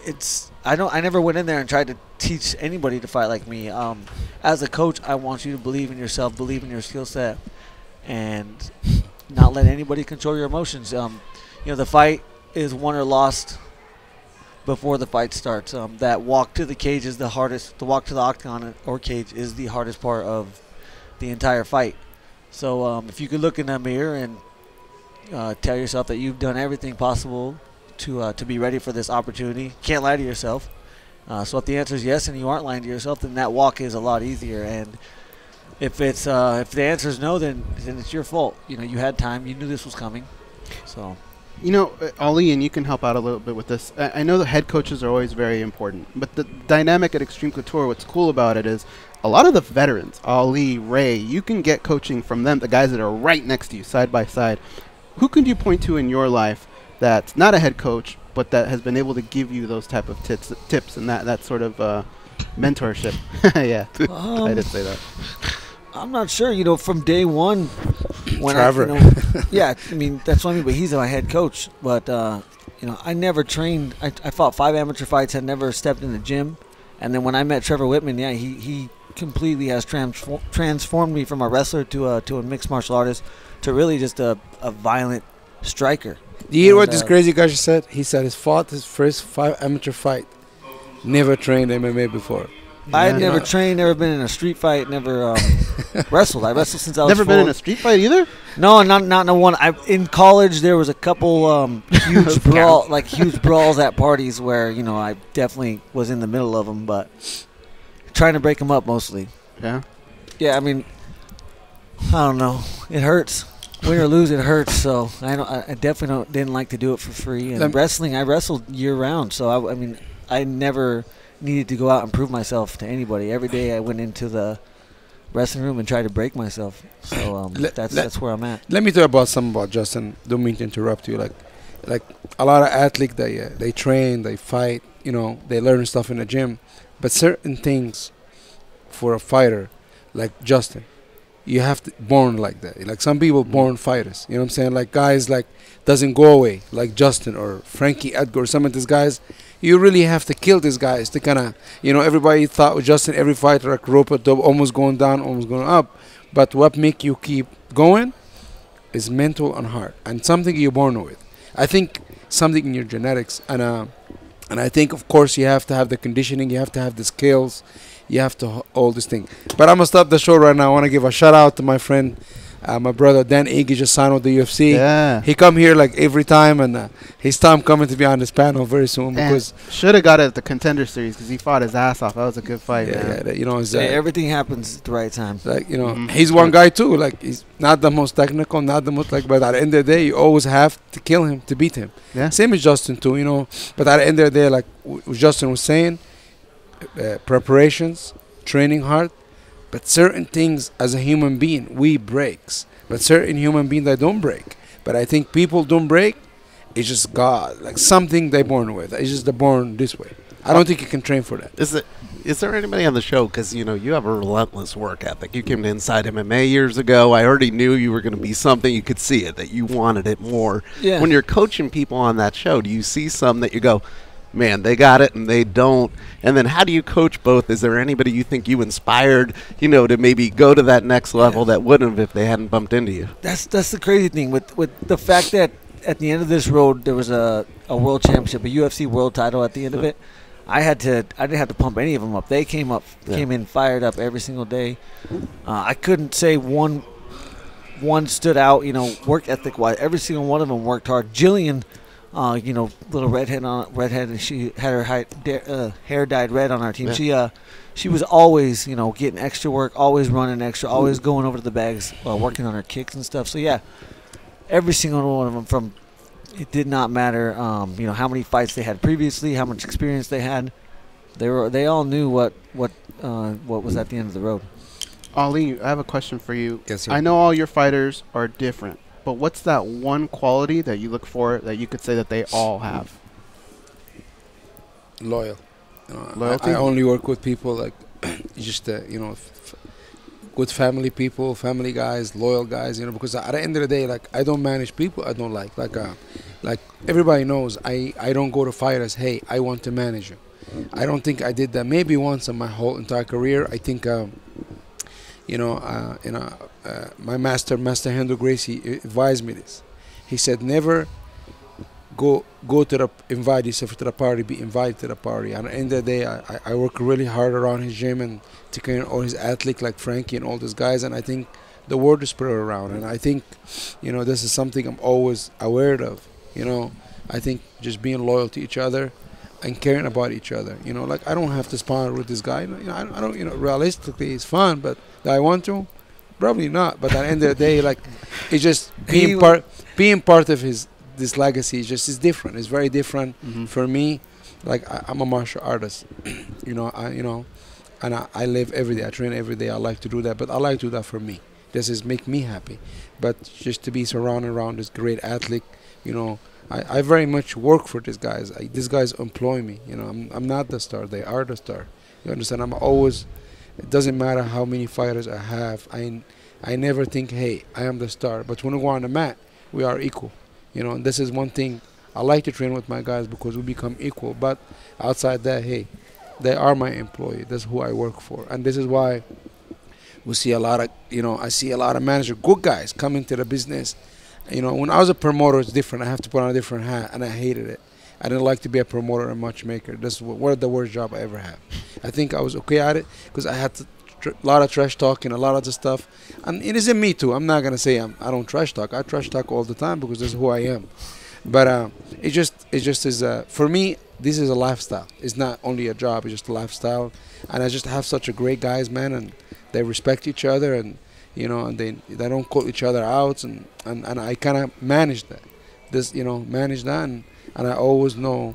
I never went in there and tried to teach anybody to fight like me. As a coach, I want you to believe in yourself, believe in your skill set, and not let anybody control your emotions. The fight is won or lost before the fight starts. That walk to the cage is the hardest. The walk to the octagon or cage is the hardest part of the entire fight. So if you could look in the mirror and tell yourself that you've done everything possible to be ready for this opportunity, can't lie to yourself. So if the answer is yes and you aren't lying to yourself, then that walk is a lot easier. And if the answer is no, then it's your fault. You had time. You knew this was coming. So. Ali, and you can help out a little bit with this. I know the head coaches are always very important, but the dynamic at Extreme Couture, what's cool about it is a lot of the veterans, Ali, Ray, you can get coaching from them, the guys that are right next to you, side by side. Who can you point to in your life that's not a head coach, but that has been able to give you those type of tips and that sort of mentorship? Yeah, I did say that. I'm not sure. From day one, when Trevor. Yeah, I mean that's what I mean. But he's my head coach. But I never trained. I fought 5 amateur fights. Had never stepped in the gym. And then when I met Trevor Whitman, yeah, he completely has transformed me from a wrestler to a mixed martial artist to really just a violent striker. Do you hear what this crazy guy just said? He said he fought his first 5 amateur fight. Never trained MMA before. I had never trained, never been in a street fight, never wrestled. I wrestled since I was Never 4. been in a street fight either? No, not in one. In college, there was a couple huge brawls at parties where I definitely was in the middle of them, but trying to break them up mostly. Yeah. Yeah, I mean, I don't know. It hurts. Win or lose, it hurts. So I definitely didn't like to do it for free. And wrestling, I wrestled year round. So I never needed to go out and prove myself to anybody. Every day I went into the wrestling room and tried to break myself. So that's where I'm at. Let me talk about something about Justin. Don't mean to interrupt you. Like a lot of athletes, they train, they fight, they learn stuff in the gym. But certain things for a fighter like Justin, you have to born like that. Like some people born fighters. You know what I'm saying? Like guys doesn't go away, like Justin or Frankie Edgar or some of these guys. You really have to kill these guys to kind of, everybody thought with Justin, every fighter like rope it up, almost going down, almost going up. But what make you keep going is mental and heart, and something you're born with. I think something in your genetics, and I think, of course, you have to have the conditioning, you have to have the skills, you have to all this thing. But I'm going to stop the show right now. I want to give a shout out to my friend, my brother Dan Iggy just signed with the UFC. Yeah. He come here like every time, and his time coming to be on this panel very soon. Because should have got it at the Contender Series because he fought his ass off. That was a good fight, man. Yeah, everything happens at the right time. Like he's one guy too. Like he's not the most technical, not the most but at the end of the day, you always have to kill him to beat him. Yeah. Same as Justin too, But at the end of the day, like Justin was saying, preparations, training hard, but certain things as a human being we breaks. But certain human beings that don't break. But I think people don't break. It's just God, like something they're born with. It's just they're born this way. I don't think you can train for that. Is there anybody on the show? Because, you have a relentless work ethic. You came to Inside MMA years ago. I already knew you were going to be something. You could see it, that you wanted it more. Yeah. When you're coaching people on that show, do you see some that you go, man, they got it and they don't? And then how do you coach both? Is there anybody you think you inspired, to maybe go to that next level that wouldn't have if they hadn't bumped into you? That's the crazy thing with the fact that at the end of this road there was a world championship, a UFC world title at the end of it. I didn't have to pump any of them up. They came in fired up every single day. I couldn't say one stood out, work ethic wise. Every single one of them worked hard. Jillian, little redhead, and she had her hair dyed red on our team. Yeah. She was always, getting extra work, always running extra, always going over to the bags, working on her kicks and stuff. So yeah, every single one of them it did not matter, how many fights they had previously, how much experience they had. They all knew what was at the end of the road. Ali, I have a question for you. Yes, sir. I know all your fighters are different, but what's that one quality that you look for that you could say that they all have? Loyal. Loyalty? I only work with people like just good family people, family guys, loyal guys, because at the end of the day, like, I don't manage people I don't like everybody knows I don't go to fighters, hey, I want to manage you. I don't think I did that maybe once in my whole entire career. I think my master Andrew Gracie advised me this. He said never go to invite yourself to the party, be invited to the party. And at the end of the day, I work really hard around his gym and taking care of all his athletes like Frankie and all those guys, and I think the word is spread around, and I think this is something I'm always aware of. I think just being loyal to each other and caring about each other. Like, I don't have to spar with this guy. I don't. Realistically, it's fun, but do I want to? Probably not. But at the end of the day, like, it's just being part of this legacy. It's different. It's very different for me. Like, I'm a martial artist. And I live every day. I train every day. I like to do that, but I like to do that for me. This is make me happy. But just to be surrounded around this great athlete, I very much work for these guys. These guys employ me. I'm not the star. They are the star. You understand? I'm always. It doesn't matter how many fighters I have. I never think, hey, I am the star. But when we go on the mat, we are equal. And this is one thing I like to train with my guys because we become equal. But outside that, hey, they are my employee. That's who I work for. And this is why we see a lot of, I see a lot of managers, good guys, come into the business. When I was a promoter, it's different. I have to put on a different hat, and I hated it. I didn't like to be a promoter and matchmaker. That's one of the worst job I ever had. I think I was okay at it because I had a lot of trash talking, a lot of the stuff. And it isn't me too. I'm not going to say I don't trash talk. I trash talk all the time because that's who I am. But it just is, for me, this is a lifestyle. It's not only a job, it's just a lifestyle. And I just have such a great guys, man, and they respect each other, and and they don't call each other out, and I kind of manage that. Manage that, and I always know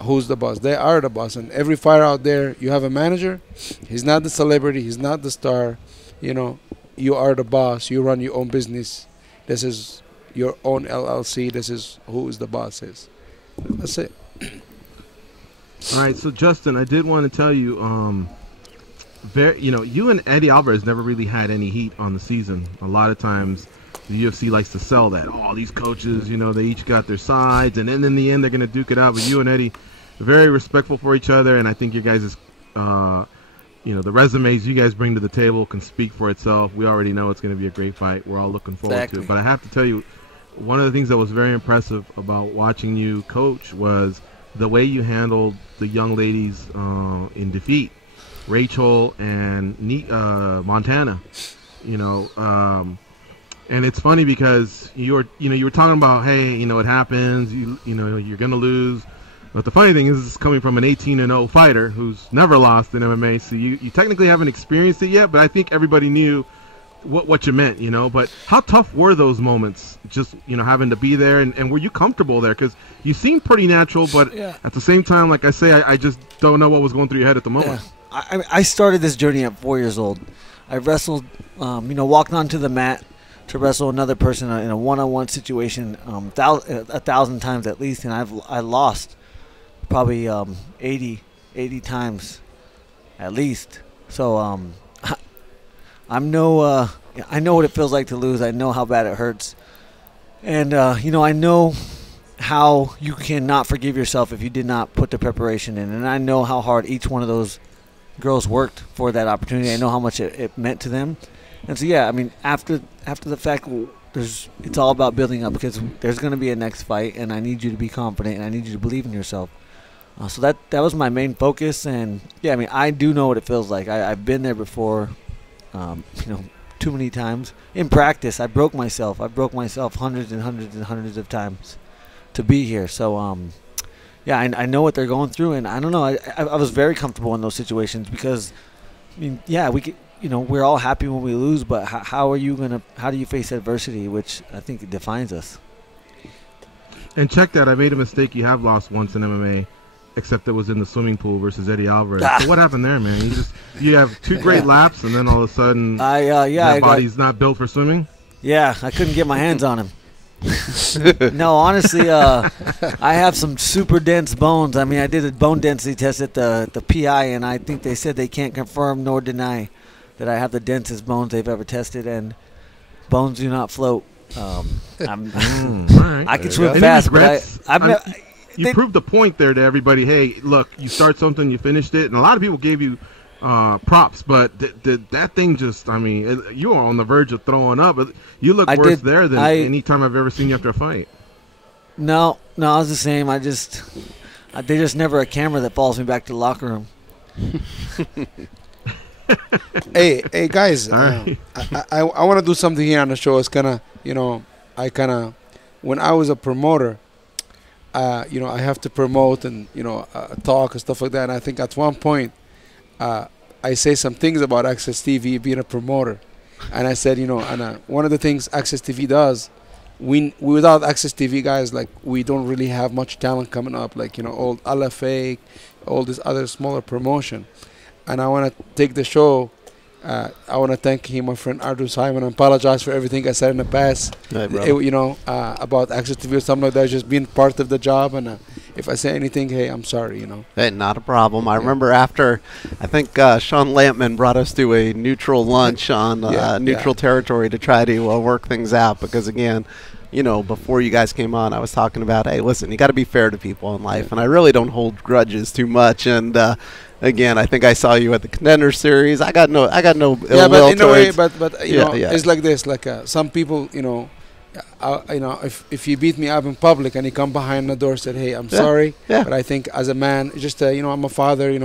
who's the boss. They are the boss, and every fighter out there, you have a manager. He's not the celebrity, he's not the star. You are the boss. You run your own business. This is your own LLC. This is who is the boss is. That's it. All right, so Justin, I did want to tell you, you and Eddie Alvarez never really had any heat on the season. A lot of times, the UFC likes to sell that. Oh, these coaches, they each got their sides, and then in the end, they're going to duke it out. But you and Eddie are very respectful for each other, and I think your guys' the resumes you guys bring to the table can speak for itself. We already know it's going to be a great fight. We're all looking forward to it. But I have to tell you, one of the things that was very impressive about watching you coach was the way you handled the young ladies in defeat, Rachel and Montana. And it's funny because you were talking about, hey, it happens. You're gonna lose. But the funny thing is, it's coming from an 18-0 fighter who's never lost in MMA. So you technically haven't experienced it yet, but I think everybody knew what you meant, But how tough were those moments, just, having to be there? And were you comfortable there? Because you seemed pretty natural, but at the same time, like I say, I just don't know what was going through your head at the moment. Yeah. I started this journey at 4 years old. I wrestled, walked onto the mat to wrestle another person in a one-on-one situation 1,000 times at least, and I lost probably 80 80 times, at least. So I know what it feels like to lose. I know how bad it hurts, and I know how you cannot forgive yourself if you did not put the preparation in, and I know how hard each one of those girls worked for that opportunity. I know how much it meant to them, and so yeah, I mean, after the fact, it's all about building up, because there's going to be a next fight, and I need you to be confident, and I need you to believe in yourself. So that was my main focus, and yeah, I mean, I do know what it feels like. I've been there before, too many times. In practice, I broke myself hundreds and hundreds and hundreds of times to be here. So yeah, I know what they're going through, and I don't know. I was very comfortable in those situations, because I mean, yeah, we're all happy when we lose, but how do you face adversity, which I think defines us. And check that, I made a mistake. You have lost once in MMA, except it was in the swimming pool versus Eddie Alvarez. So what happened there, man? You have 2 great laps, and then all of a sudden, your body's not built for swimming. Yeah, I couldn't get my hands on him. No, honestly, I have some super dense bones. I mean, I did a bone density test at the PI, and I think they said they can't confirm nor deny that I have the densest bones they've ever tested, and bones do not float. I can swim fast, but you proved the point there to everybody. Hey, look, you start something, you finished it, and a lot of people gave you props, but that thing just, I mean, you were on the verge of throwing up. But you look worse there than any time I've ever seen you after a fight. No, I was the same. There's just never a camera that follows me back to the locker room. hey guys, I want to do something here on the show. It's when I was a promoter, I have to promote and talk and stuff like that. And I think at one point, I say some things about Access TV being a promoter, and I said, one of the things Access TV does, without Access TV, guys, like, we don't really have much talent coming up, like old LFA, all this other smaller promotion. And I want to take the show. I want to thank him, my friend Andrew Simon, and apologize for everything I said in the past. Hey, about Access TV or something like that, just being part of the job. And if I say anything, hey, I'm sorry. Hey, not a problem. I remember after, I think Sean Lampman brought us to a neutral lunch on neutral territory to try to work things out, because again, before you guys came on, I was talking about, hey, listen, you got to be fair to people in life, and I really don't hold grudges too much. And again, I think I saw you at the Contender Series. I got no ill will. But in a way, but it's like this. Like some people, if you beat me up in public and you come behind the door and said, hey, I'm sorry, but I think as a man, just I'm a father. I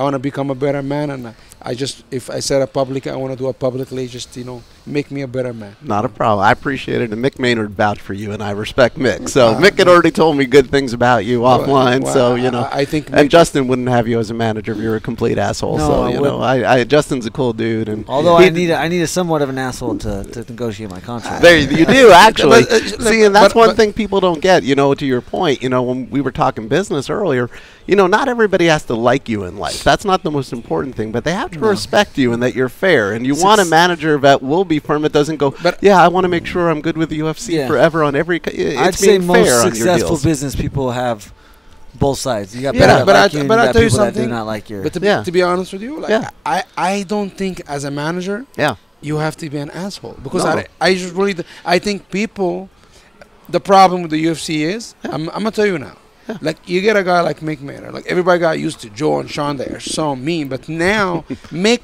want to become a better man, and if I said it publicly, I want to do it publicly. Just make me a better man. Not a problem. I appreciate it. And Mick Maynard vouched for you, and I respect Mick. So Mick had already told me good things about you offline. So I think. And Justin wouldn't have you as a manager if you're a complete asshole. No, so Justin's a cool dude. And although I need a somewhat of an asshole to negotiate my contract. There you do actually. See, and that's one thing people don't get. To your point. When we were talking business earlier, not everybody has to like you in life. That's not the most important thing. But they have to respect you and that you're fair. And you want a manager that will be firm. It doesn't go, I want to make sure I'm good with the UFC forever on every. I'd say most successful business people have both sides. You got but I'll tell you something. That do not like your. But to be honest with you, I don't think as a manager, you have to be an asshole, because I think people. The problem with the UFC is, I'm gonna tell you now. Like, you get a guy like Mick Maynard. Like, everybody got used to Joe and Sean. They are so mean, but now Mick,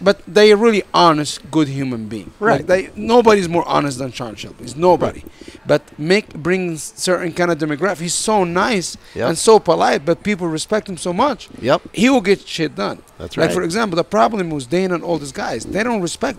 but they are really honest, good human being. Right. Like, nobody's more honest than Sean Shelby. It's nobody. Right. But Mick brings certain kind of demographic. He's so nice and so polite, but people respect him so much. Yep. He will get shit done. That's right. Like, for example, the problem with Dana and all these guys, they don't respect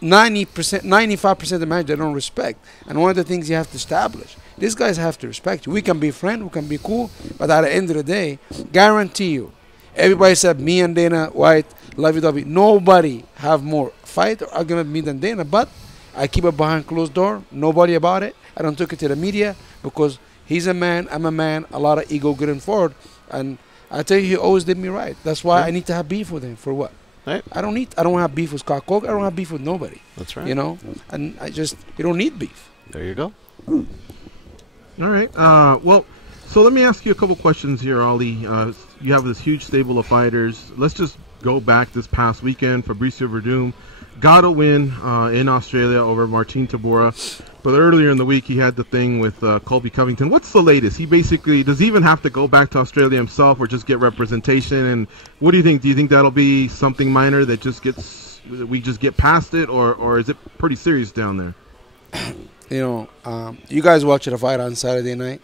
95% of the match. They don't respect. And one of the things you have to establish, these guys have to respect you. We can be friends, we can be cool, but at the end of the day, guarantee you, everybody said me and Dana White, love you, nobody have more fight or argument with me than Dana, but I keep it behind closed door, nobody about it. I don't take it to the media, because he's a man, I'm a man, a lot of ego getting forward, and I tell you, he always did me right. That's why I need to have beef with him. For what? Right. I don't have beef with Scott Coke. I don't have beef with nobody. That's right. And you don't need beef. There you go. All right. So let me ask you a couple questions here, Ali. You have this huge stable of fighters. Let's just go back this past weekend. Fabricio Verdum got a win in Australia over Martin Tabora. But earlier in the week, he had the thing with Colby Covington. What's the latest? Does he even have to go back to Australia himself or just get representation? And what do you think? Do you think that'll be something minor that we just get past it, or is it pretty serious down there? You guys watched the fight on Saturday night.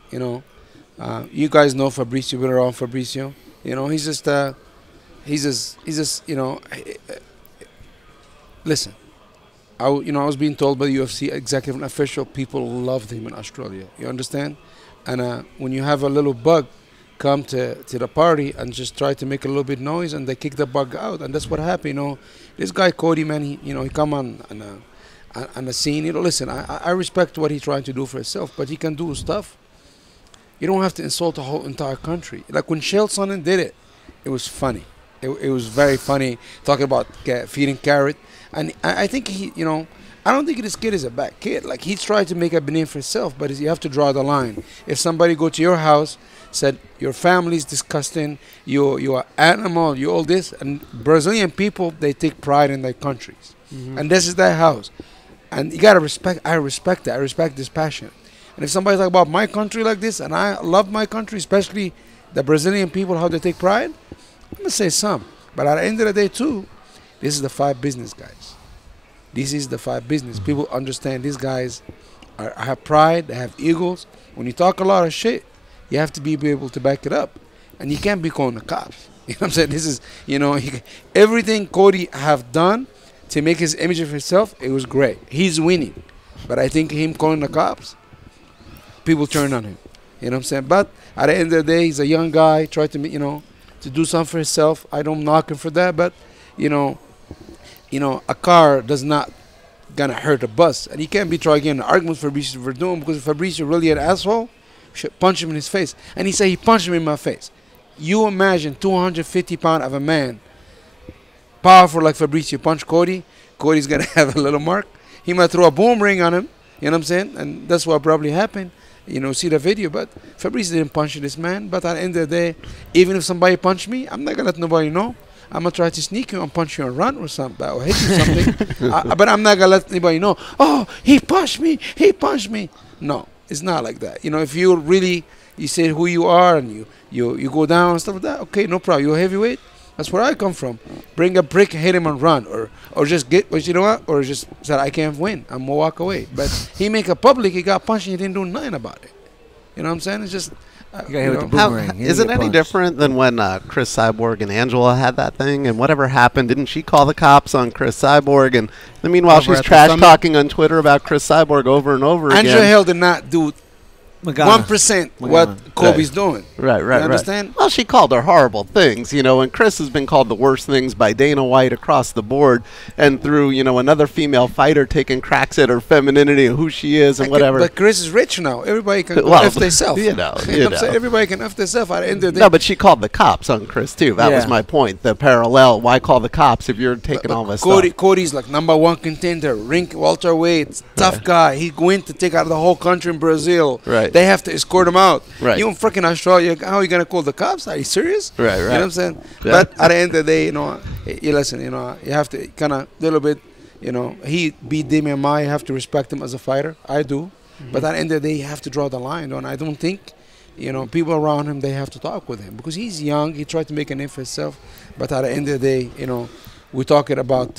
You guys know Fabricio, been around Fabricio. He's just listen. I was being told by the UFC executive and official, people loved him in Australia. You understand? And when you have a little bug come to the party and just try to make a little bit noise, and they kick the bug out, and that's what happened. This guy Cody, man, he come on the scene. Listen, I respect what he's trying to do for himself, but he can do stuff. You don't have to insult the whole entire country. Like when Chael Sonnen did it, it was funny. It was very funny, talking about feeding carrot. And I think I don't think this kid is a bad kid. Like, he's trying to make a name for himself, but you have to draw the line. If somebody go to your house, said your family's disgusting, you are animal, you all this, and Brazilian people, they take pride in their countries. Mm-hmm. And this is their house. And you got to respect, I respect that. I respect this passion. And if somebody talk about my country like this, and I love my country, especially the Brazilian people, how they take pride, I'm going to say some. But at the end of the day, too, this is the five business guys. This is the five business. People understand these guys have pride, they have egos. When you talk a lot of shit, you have to be able to back it up. And you can't be calling the cops. You know what I'm saying? This is, everything Cody have done to make his image of himself, it was great. He's winning. But I think him calling the cops, people turn on him. You know what I'm saying? But at the end of the day, he's a young guy, try to, to do something for himself. I don't knock him for that, but, a car does not gonna hurt a bus. And he can't be trying to get in an argument with Fabricio Verdum, because if Fabricio really an asshole, should punch him in his face. And he said he punched him in my face. You imagine 250 pound of a man, powerful like Fabricio, punch Cody. Cody's gonna have a little mark. He might throw a boomerang on him. You know what I'm saying? And that's what probably happened. See the video, but Fabricio didn't punch this man. But at the end of the day, even if somebody punch me, I'm not gonna let nobody know. I'm gonna try to sneak you and punch you and run or something, or hit you something. But I'm not gonna let anybody know. Oh, he punched me. He punched me. No, it's not like that. If you really, you say who you are and you go down and stuff like that. Okay, no problem. You're a heavyweight. That's where I come from. Bring a brick, hit him and run, or just get, or just said I can't win. I'm gonna walk away. But he make a public. He got punched. And he didn't do nothing about it. You know what I'm saying? It's just. Is it any different than when Chris Cyborg and Angela had that thing, and whatever happened, didn't she call the cops on Chris Cyborg? And meanwhile, she's trash talking on Twitter about Chris Cyborg over and over again. Angela Hill did not do 1% what Kobe's doing. Right. You understand? Well, she called her horrible things, and Chris has been called the worst things by Dana White across the board, and through, another female fighter taking cracks at her femininity and who she is and whatever. But Chris is rich now. Everybody can F themselves. Everybody can F themselves at the end of the day. No, but she called the cops on Chris, too. That was my point. The parallel. Why call the cops if you're taking all this stuff? Cody's like #1 contender, welterweight, tough guy. He went to take out the whole country in Brazil. Right. They have to escort him out. Right. You in freaking Australia, how are you going to call the cops? Are you serious? Right. You know what I'm saying? Yeah. But at the end of the day, you listen, you have to kind of little bit, he beat Damian Maia. You have to respect him as a fighter. I do. Mm-hmm. But at the end of the day, you have to draw the line. And I don't think, people around him, they have to talk with him. Because he's young. He tried to make a name for himself. But at the end of the day, we're talking about,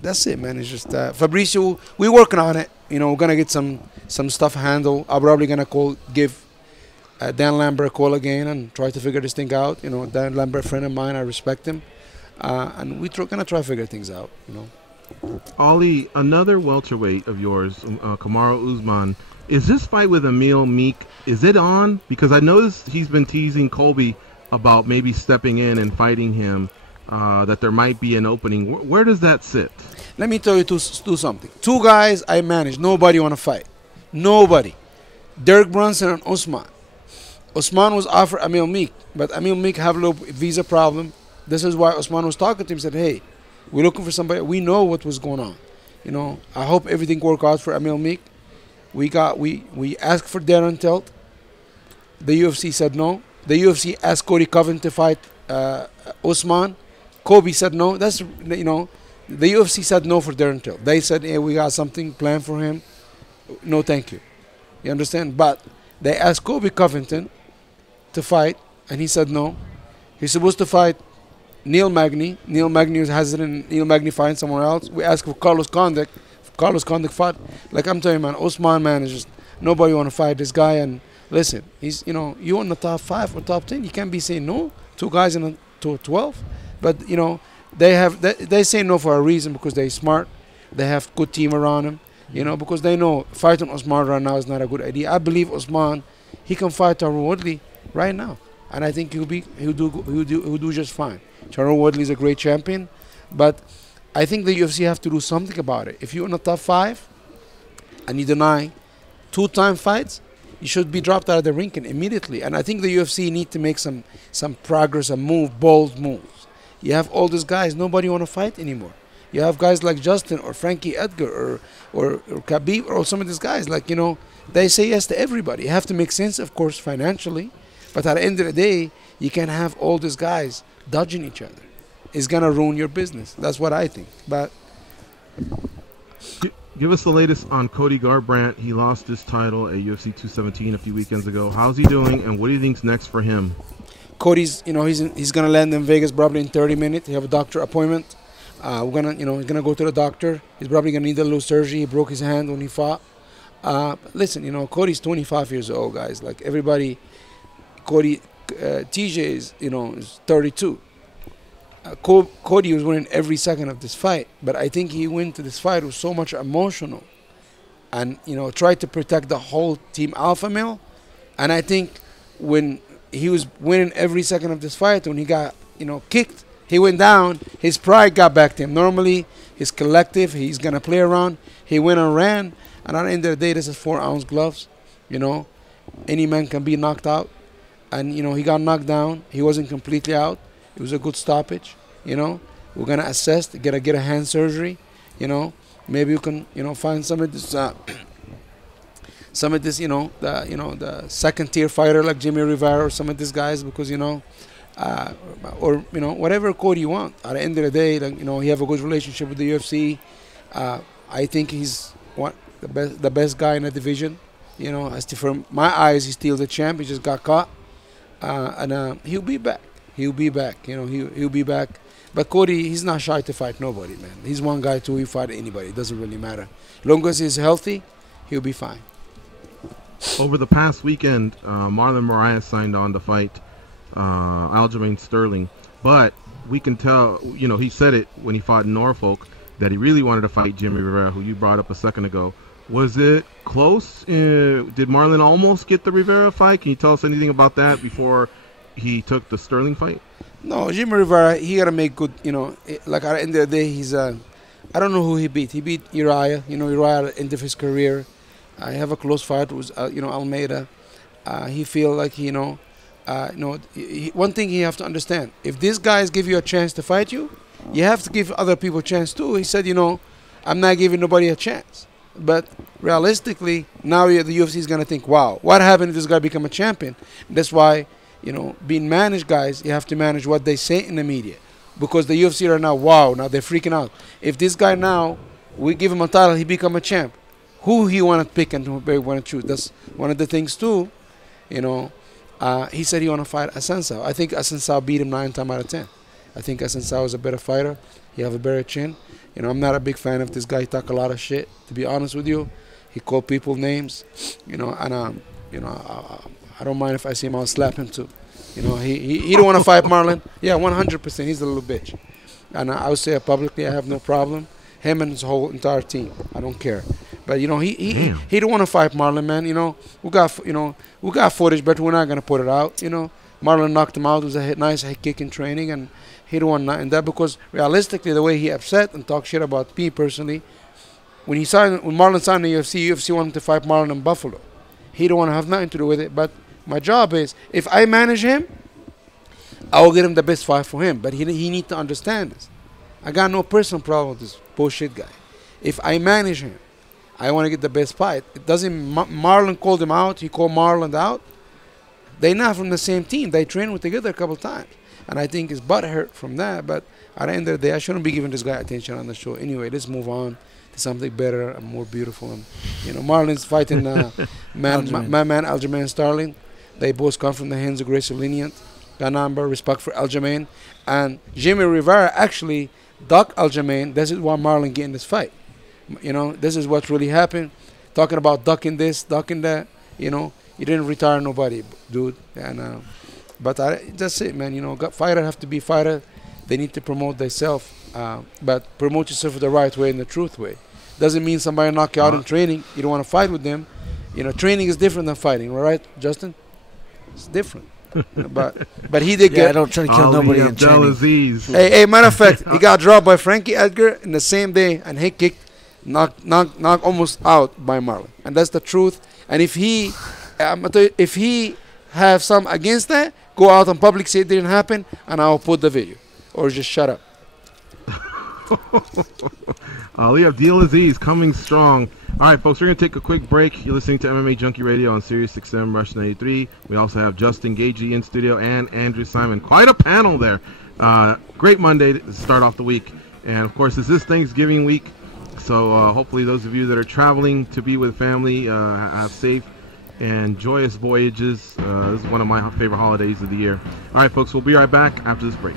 that's it, man. It's just, Fabricio, we're working on it. We're going to get some stuff handled. I'm probably going to give Dan Lambert a call again and try to figure this thing out. Dan Lambert, a friend of mine, I respect him. And we're going to try to figure things out, Ali, another welterweight of yours, Kamaru Usman, is this fight with Emil Meek, is it on? Because I noticed he's been teasing Colby about maybe stepping in and fighting him, that there might be an opening. Where does that sit? Let me tell you do something. Two guys I manage. Nobody want to fight. Nobody. Derek Brunson and Usman. Usman was offered Emil Meek, but Emil Meek have a little visa problem. This is why Usman was talking to him. Said, "Hey, we're looking for somebody. We know what was going on. I hope everything work out for Emil Meek. We asked for Darren Telt. The UFC said no. The UFC asked Cody Covington to fight Usman. Kobe said no. That's, you know, the UFC said no for Darren Till. They said, hey, we got something planned for him. No, thank you. You understand? But they asked Kobe Covington to fight, and he said no. He's supposed to fight Neil Magny. Neil Magny was hesitant. Neil Magny fighting somewhere else. We asked for Carlos Condit. Carlos Condit fought. Like I'm telling you, man, Usman, man, is just nobody want to fight this guy. And listen, he's, you know, you in the top 5 or top 10. You can't be saying no. 2 guys in the top 12. But you know, they say no for a reason, because they're smart. They have good team around them. You know, because they know fighting Usman right now is not a good idea. I believe Usman, he can fight Tyron Woodley right now, and I think he'll do just fine. Tyron Woodley is a great champion, but I think the UFC have to do something about it. If you're in the top 5 and you deny 2-time fights, you should be dropped out of the ranking immediately. And I think the UFC need to make some progress and bold moves. You have all these guys, nobody want to fight anymore. You have guys like Justin or Frankie Edgar or Khabib or some of these guys, like, you know, they say yes to everybody. You have to make sense, of course, financially, but at the end of the day, you can't have all these guys dodging each other. It's gonna ruin your business. That's what I think. But give us the latest on Cody Garbrandt. He lost his title at UFC 217 a few weekends ago. How's he doing, and what do you think's next for him? Cody's, you know, he's gonna land in Vegas probably in 30 minutes. He have a doctor appointment. He's gonna go to the doctor. He's probably gonna need a little surgery. He broke his hand when he fought. Listen, you know, Cody's 25 years old, guys. Like everybody, TJ is, you know, is 32. Cody was winning every second of this fight, but I think he went to this fight with so much emotional, and you know, tried to protect the whole team alpha male. And I think when he was winning every second of this fight, when he got, you know, kicked, he went down, his pride got back to him. Normally, he's collective, he's going to play around. He went and ran, and at the end of the day, this is 4-ounce gloves. You know, any man can be knocked out. And, you know, he got knocked down. He wasn't completely out. It was a good stoppage, you know. We're going to assess, get a hand surgery, you know. Maybe you can, you know, find some of this, you know, the second-tier fighter like Jimmy Rivera or some of these guys, because, you know, or, you know, whatever Cody you want. At the end of the day, like, you know, he have a good relationship with the UFC. I think he's the best guy in the division. You know, as to, from my eyes, he's still the champ. He just got caught, and he'll be back. He'll be back. You know, he'll be back. But Cody, he's not shy to fight nobody, man. He's one guy too. He fight anybody. It doesn't really matter. As long as he's healthy, he'll be fine. Over the past weekend, Marlon Moraes signed on to fight Aljamain Sterling, but we can tell, you know, he said it when he fought in Norfolk that he really wanted to fight Jimmy Rivera, who you brought up a second ago. Was it close? Did Marlon almost get the Rivera fight? Can you tell us anything about that before he took the Sterling fight? No, Jimmy Rivera, he got to make good, you know, like at the end of the day, he's, I don't know who he beat. He beat Uriah, you know, Uriah at the end of his career. I have a close fight with, you know, Almeida. He feel like, you know, one thing you have to understand, if these guys give you a chance to fight you, you have to give other people a chance too. He said, you know, I'm not giving nobody a chance. But realistically, now the UFC is going to think, wow, what happened if this guy become a champion? That's why, you know, being managed guys, you have to manage what they say in the media. Because the UFC are now, wow, now they're freaking out. If this guy now, we give him a title, he become a champ. Who he want to pick and who he want to choose. That's one of the things too, you know. He said he want to fight Asensio. I think Asensio beat him 9 times out of 10. I think Asensio is a better fighter. He have a better chin. You know, I'm not a big fan of this guy. He talk a lot of shit, to be honest with you. He call people names, you know, and you know, I don't mind if I see him, I'll slap him too. You know, he don't want to fight Marlon. Yeah, 100%. He's a little bitch, and I would say it publicly. I have no problem. Him and his whole entire team. I don't care. But you know, he don't want to fight Marlon, man. You know, we got footage, but we're not gonna put it out. You know, Marlon knocked him out. It was a nice head kick in training, and he don't want nothing that, because realistically, the way he upset and talk shit about me personally, when Marlon signed the UFC wanted to fight Marlon in Buffalo. He don't want to have nothing to do with it. But my job is, if I manage him, I will get him the best fight for him. But he need to understand this. I got no personal problem with this bullshit guy. If I manage him, I want to get the best fight. It doesn't. Marlon called him out. He called Marlon out. They're not from the same team. They train with together a couple times. And I think his butt hurt from that. But at the end of the day, I shouldn't be giving this guy attention on the show. Anyway, let's move on to something better and more beautiful. And, Marlon's fighting my man Aljamain Sterling. They both come from the hands of Gracie Lenient. Got number, respect for Aljamain. And Jimmy Rivera actually ducked Aljamain. This is why Marlon get in this fight. This is what really happened. Talking about ducking this, ducking that, you didn't retire nobody, dude. And but that's it, man. Fighter have to be fighter. They need to promote themselves, but promote yourself the right way and the truth way. Doesn't mean somebody knock you out in training. You don't want to fight with them. Training is different than fighting, right, Justin? It's different. but he did get. I don't try to kill nobody in training. Hey, matter of fact, he got dropped by Frankie Edgar in the same day, and he kicked, knocked almost out by Marlon, and that's the truth. And if he have some against that, go out in public, say it didn't happen, and I'll put the video, or just shut up. Ali Abdelaziz coming strong. All right, folks, we're going to take a quick break. You're listening to MMA Junkie Radio on SiriusXM Rush 93. We also have Justin Gaethje in studio and Andrew Simon. Quite a panel there. Great Monday to start off the week. And, of course, this is Thanksgiving week. So hopefully those of you that are traveling to be with family have safe and joyous voyages. This is one of my favorite holidays of the year. All right, folks, we'll be right back after this break.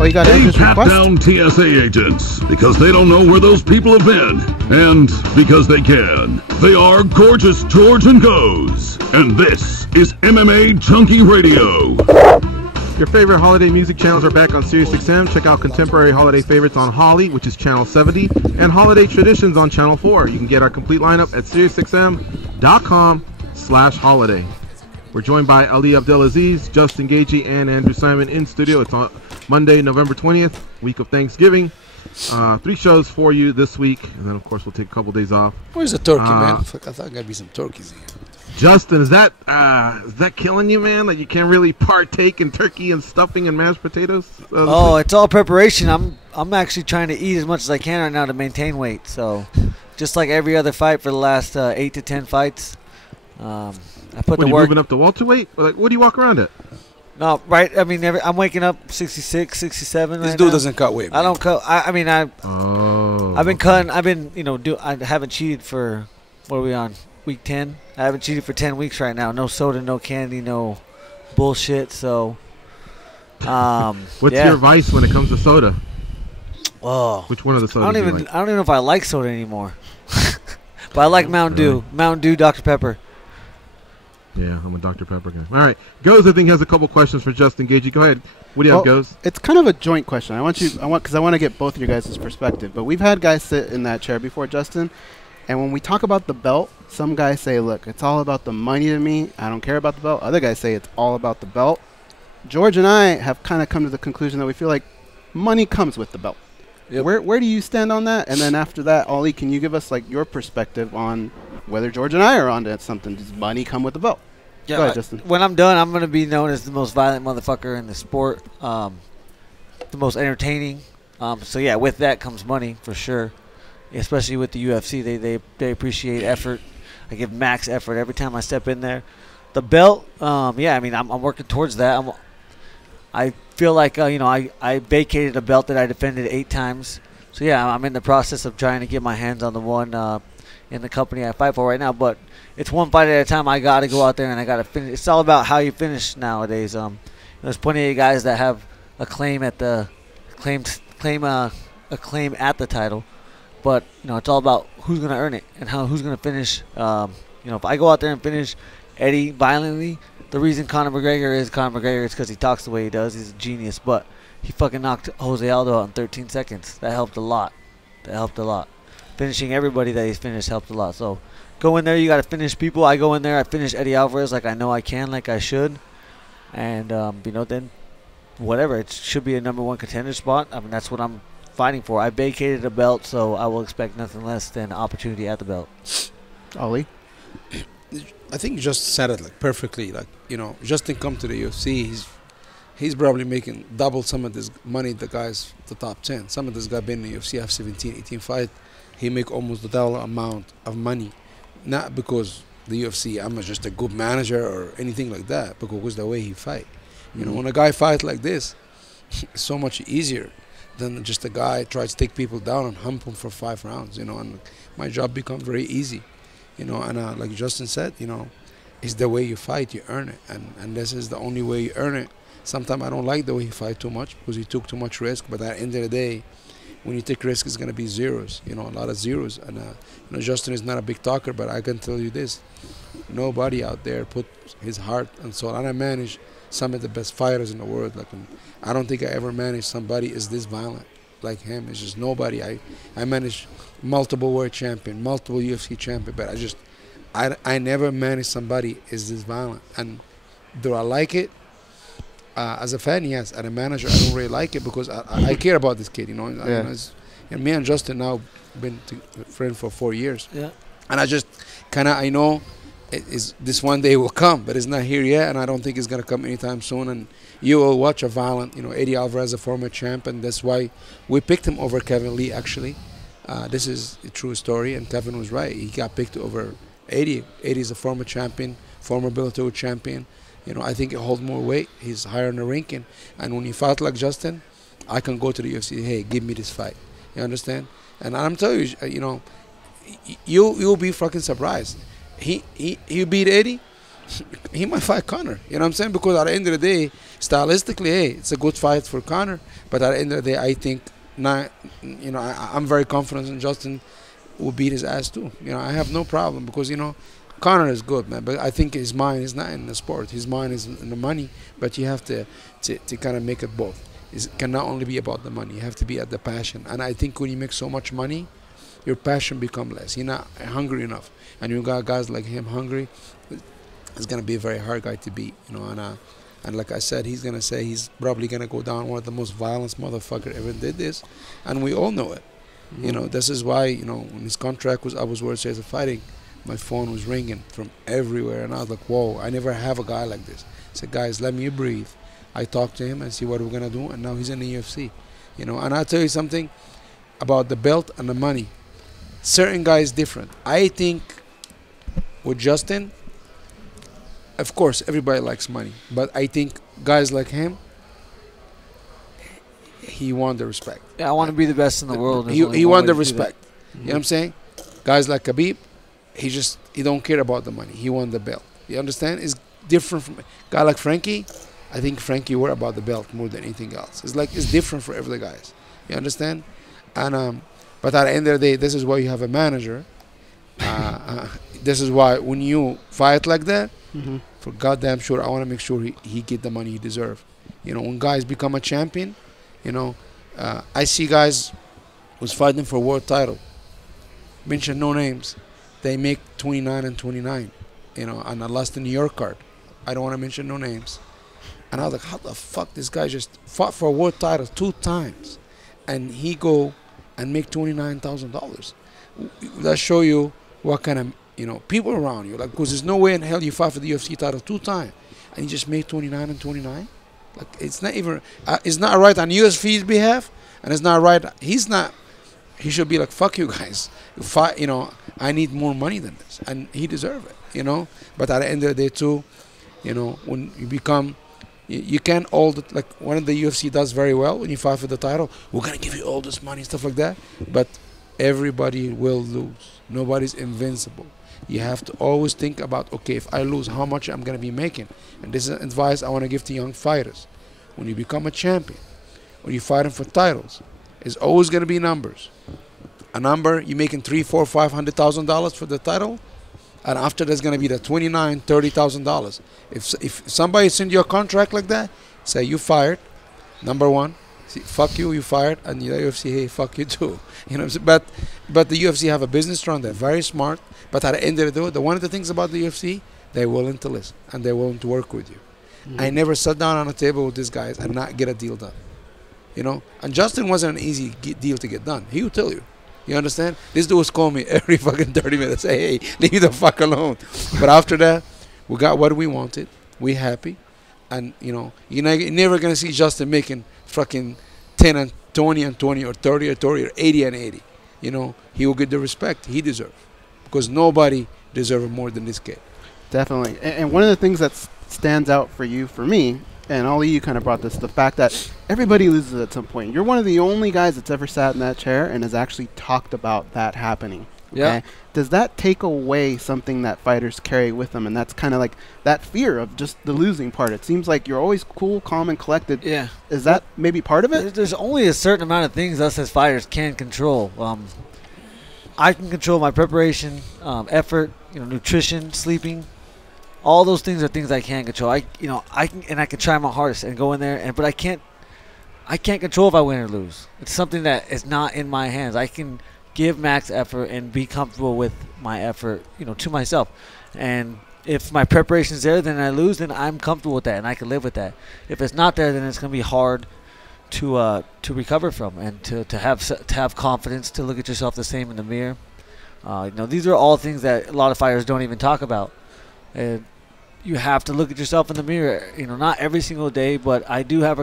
Oh, you got They Andrew's pat request? down TSA agents because they don't know where those people have been. And because they can. They are Gorgeous George and Goes. And this is MMA Junkie Radio. Your favorite holiday music channels are back on SiriusXM. Check out Contemporary Holiday Favorites on Holly, which is Channel 70, and Holiday Traditions on Channel 4. You can get our complete lineup at SiriusXM.com/holiday. We're joined by Ali Abdelaziz, Justin Gaethje, and Andrew Simon in studio. It's on Monday, November 20th, week of Thanksgiving. 3 shows for you this week, and then, of course, we'll take a couple days off. Where's the turkey, man? Fuck, I thought there'd be some turkeys in here. Justin, is that killing you, man? Like you can't really partake in turkey and stuffing and mashed potatoes? It's all preparation. I'm actually trying to eat as much as I can right now to maintain weight. So, just like every other fight for the last 8 to 10 fights, I put the work. Moving up to welterweight? Like, what do you walk around at? No, right. I mean, I'm waking up 66, 67. This right dude now. doesn't cut weight. Man. I don't cut. I've been cutting. I've been, I haven't cheated for. What are we on? Week 10. I haven't cheated for 10 weeks right now. No soda, no candy, no bullshit. So, what's your vice when it comes to soda? Oh, which one of the sodas? I don't even know if I like soda anymore. But I like Mountain Dew. Mountain Dew, Dr. Pepper. Yeah, I'm a Dr. Pepper guy. All right, Goes, I think, has a couple questions for Justin Gaethje. Go ahead. What do you have, Goes? It's kind of a joint question. Because I want to get both of your guys' perspective. But we've had guys sit in that chair before, Justin. And when we talk about the belt, some guys say, look, it's all about the money to me. I don't care about the belt. Other guys say it's all about the belt. George and I have kind of come to the conclusion that we feel like money comes with the belt. Yep. Where do you stand on that? And then after that, Ollie, can you give us like your perspective on whether George and I are on to something? Does money come with the belt? Yeah, go ahead, Justin. When I'm done, I'm going to be known as the most violent motherfucker in the sport, the most entertaining. So, yeah, with that comes money for sure. Especially with the UFC, they appreciate effort. I give max effort every time I step in there. The belt, yeah, I mean, I'm working towards that. I feel like, I vacated a belt that I defended 8 times. So, yeah, I'm in the process of trying to get my hands on the one in the company I fight for right now. But it's one fight at a time. I got to go out there and I got to finish. It's all about how you finish nowadays. There's plenty of guys that have a claim at the claim at the title. But, it's all about who's going to earn it and who's going to finish. If I go out there and finish Eddie violently, the reason Conor McGregor is because he talks the way he does. He's a genius. But he fucking knocked Jose Aldo out in 13 seconds. That helped a lot. Finishing everybody that he's finished helped a lot. So, go in there. You got to finish people. I go in there. I finish Eddie Alvarez like I know I can, like I should. And, then whatever. It should be a number 1 contender spot. I mean, that's what I'm fighting for. I vacated a belt, so I will expect nothing less than opportunity at the belt. Ollie? I think you just said it like perfectly. Like, Justin come to the UFC, he's probably making double some of this money the guys the top 10. Some of this guy been in the UFC, have 17, 18 fight. He make almost the double amount of money. Not because the UFC, I'm just a good manager or anything like that, because the way he fight. When a guy fight like this, it's so much easier than just a guy tries to take people down and hump them for 5 rounds, and my job becomes very easy, and like Justin said, it's the way you fight, you earn it, and this is the only way you earn it. Sometimes I don't like the way he fight too much because he took too much risk, but at the end of the day, when you take risk, it's going to be zeros, a lot of zeros, and Justin is not a big talker, but I can tell you this, nobody out there put his heart and soul, and I manage some of the best fighters in the world. Like, I don't think I ever managed somebody is this violent like him. It's just nobody. I managed multiple world champion, multiple UFC champion, but I never managed somebody is this violent. And do I like it? As a fan, yes. As a manager, I don't really like it because I care about this kid. Yeah. And me and Justin now been friends for 4 years. Yeah. And I just I know. This one day will come, but it's not here yet, and I don't think it's going to come anytime soon. And you will watch a violent, Eddie Alvarez, a former champ, and that's why we picked him over Kevin Lee, actually. This is a true story, and Kevin was right. He got picked over Eddie. Eddie's a former champion, former Bellator champion. I think he holds more weight. He's higher in the ranking. And when he fought like Justin, I can go to the UFC, hey, give me this fight. You understand? And I'm telling you, you'll be fucking surprised. He beat Eddie, he might fight Conor. You know what I'm saying? Because at the end of the day, stylistically, hey, it's a good fight for Conor. But at the end of the day, I think I'm very confident in Justin will beat his ass too. I have no problem because Conor is good, man. But I think his mind is not in the sport. His mind is in the money. But you have to kind of make it both. It cannot only be about the money. You have to be at the passion. And I think when you make so much money, your passion become less. You're not hungry enough. And you got guys like him hungry, it's going to be a very hard guy to beat. And like I said, he's going to say he's probably going to go down one of the most violent motherfucker ever did this. And we all know it. This is why, when his contract was, I was World Series of Fighting, my phone was ringing from everywhere. And I was like, whoa, I never have a guy like this. I said, guys, let me breathe. I talked to him and see what we're going to do. And now he's in the UFC. And I'll tell you something about the belt and the money. Certain guys different. I think with Justin, of course, everybody likes money. But I think guys like him, he won the respect. Yeah, I want to be the best in the world. He won the respect. You know what I'm saying? Guys like Khabib, he don't care about the money. He won the belt. You understand? It's different from a guy like Frankie. I think Frankie worried about the belt more than anything else. It's different for every guys. You understand? And but at the end of the day, this is why you have a manager. This is why when you fight like that, for goddamn sure, I want to make sure he get the money he deserve. When guys become a champion, I see guys who's fighting for world title. Mention no names. They make 29 and 29. And I lost the New York card. I don't want to mention no names. And I was like, how the fuck this guy just fought for a world title 2 times, and he go and make $29,000? That show you what kind of people around you. Because there's no way in hell you fight for the UFC title 2 times and you just make 29 and 29. It's not even. It's not right on UFC's behalf, and it's not right. He should be like, fuck you guys. I need more money than this, and he deserve it. But at the end of the day too, when you become. You can't all like one of the UFC does very well when you fight for the title. We're gonna give you all this money, stuff like that. But everybody will lose. Nobody's invincible. You have to always think about, okay, if I lose, how much I'm gonna be making. And this is advice I want to give to young fighters. When you become a champion, when you're fighting for titles, it's always gonna be numbers. A number you're making $300,000, $400,000, $500,000 for the title. And after that's going to be the $29,000, $30,000. If somebody send you a contract like that, say you fired. Number one, see, fuck you, you fired, and the UFC, hey, fuck you too. What I'm saying? But the UFC have a business run. They're very smart. But at the end of the day, one of the things about the UFC, they're willing to listen and they're willing to work with you. I never sat down on a table with these guys and not get a deal done. And Justin wasn't an easy deal to get done. He will tell you. You understand? This dude was calling me every fucking 30 minutes. Say, hey, leave me the fuck alone. But after that, we got what we wanted. We happy. And, you're never going to see Justin making fucking 10 and 20 and 20 or 30 or 30 or 80 and 80. He will get the respect he deserves. Because nobody deserves more than this kid. Definitely. And one of the things that stands out for me, and all of you kind of brought this, the fact that everybody loses at some point. You're one of the only guys that's ever sat in that chair and has actually talked about that happening. Okay? Yeah. Does that take away something that fighters carry with them? And that's kind of like that fear of just the losing part. It seems like you're always cool, calm, and collected. Yeah. Is that maybe part of it? There's only a certain amount of things us as fighters can control. I can control my preparation, effort, nutrition, sleeping. All those things are things I can control. I can try my hardest and go in there, but I can't control if I win or lose. It's something that is not in my hands. I can give max effort and be comfortable with my effort, to myself. And if my preparation's there, then I lose, then I'm comfortable with that and I can live with that. If it's not there, then it's gonna be hard to recover from and to have confidence, to look at yourself the same in the mirror. These are all things that a lot of fighters don't even talk about. And you have to look at yourself in the mirror, not every single day, but I do have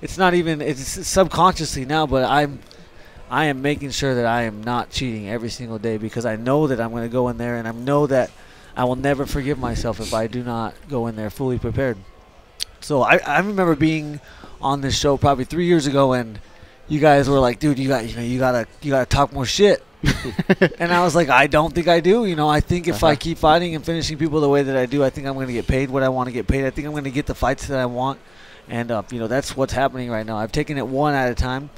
it's not even, it's subconsciously now, but I am making sure that I am not cheating every single day because I know that I'm going to go in there and I know that I will never forgive myself if I do not go in there fully prepared. So I remember being on this show probably 3 years ago and you guys were like, dude, you gotta talk more shit. And I was like, I don't think I do. You know, I think if I keep fighting and finishing people the way that I do, I think I'm going to get paid what I want to get paid. I think I'm going to get the fights that I want. And, you know, that's what's happening right now. I've taken it one at a time.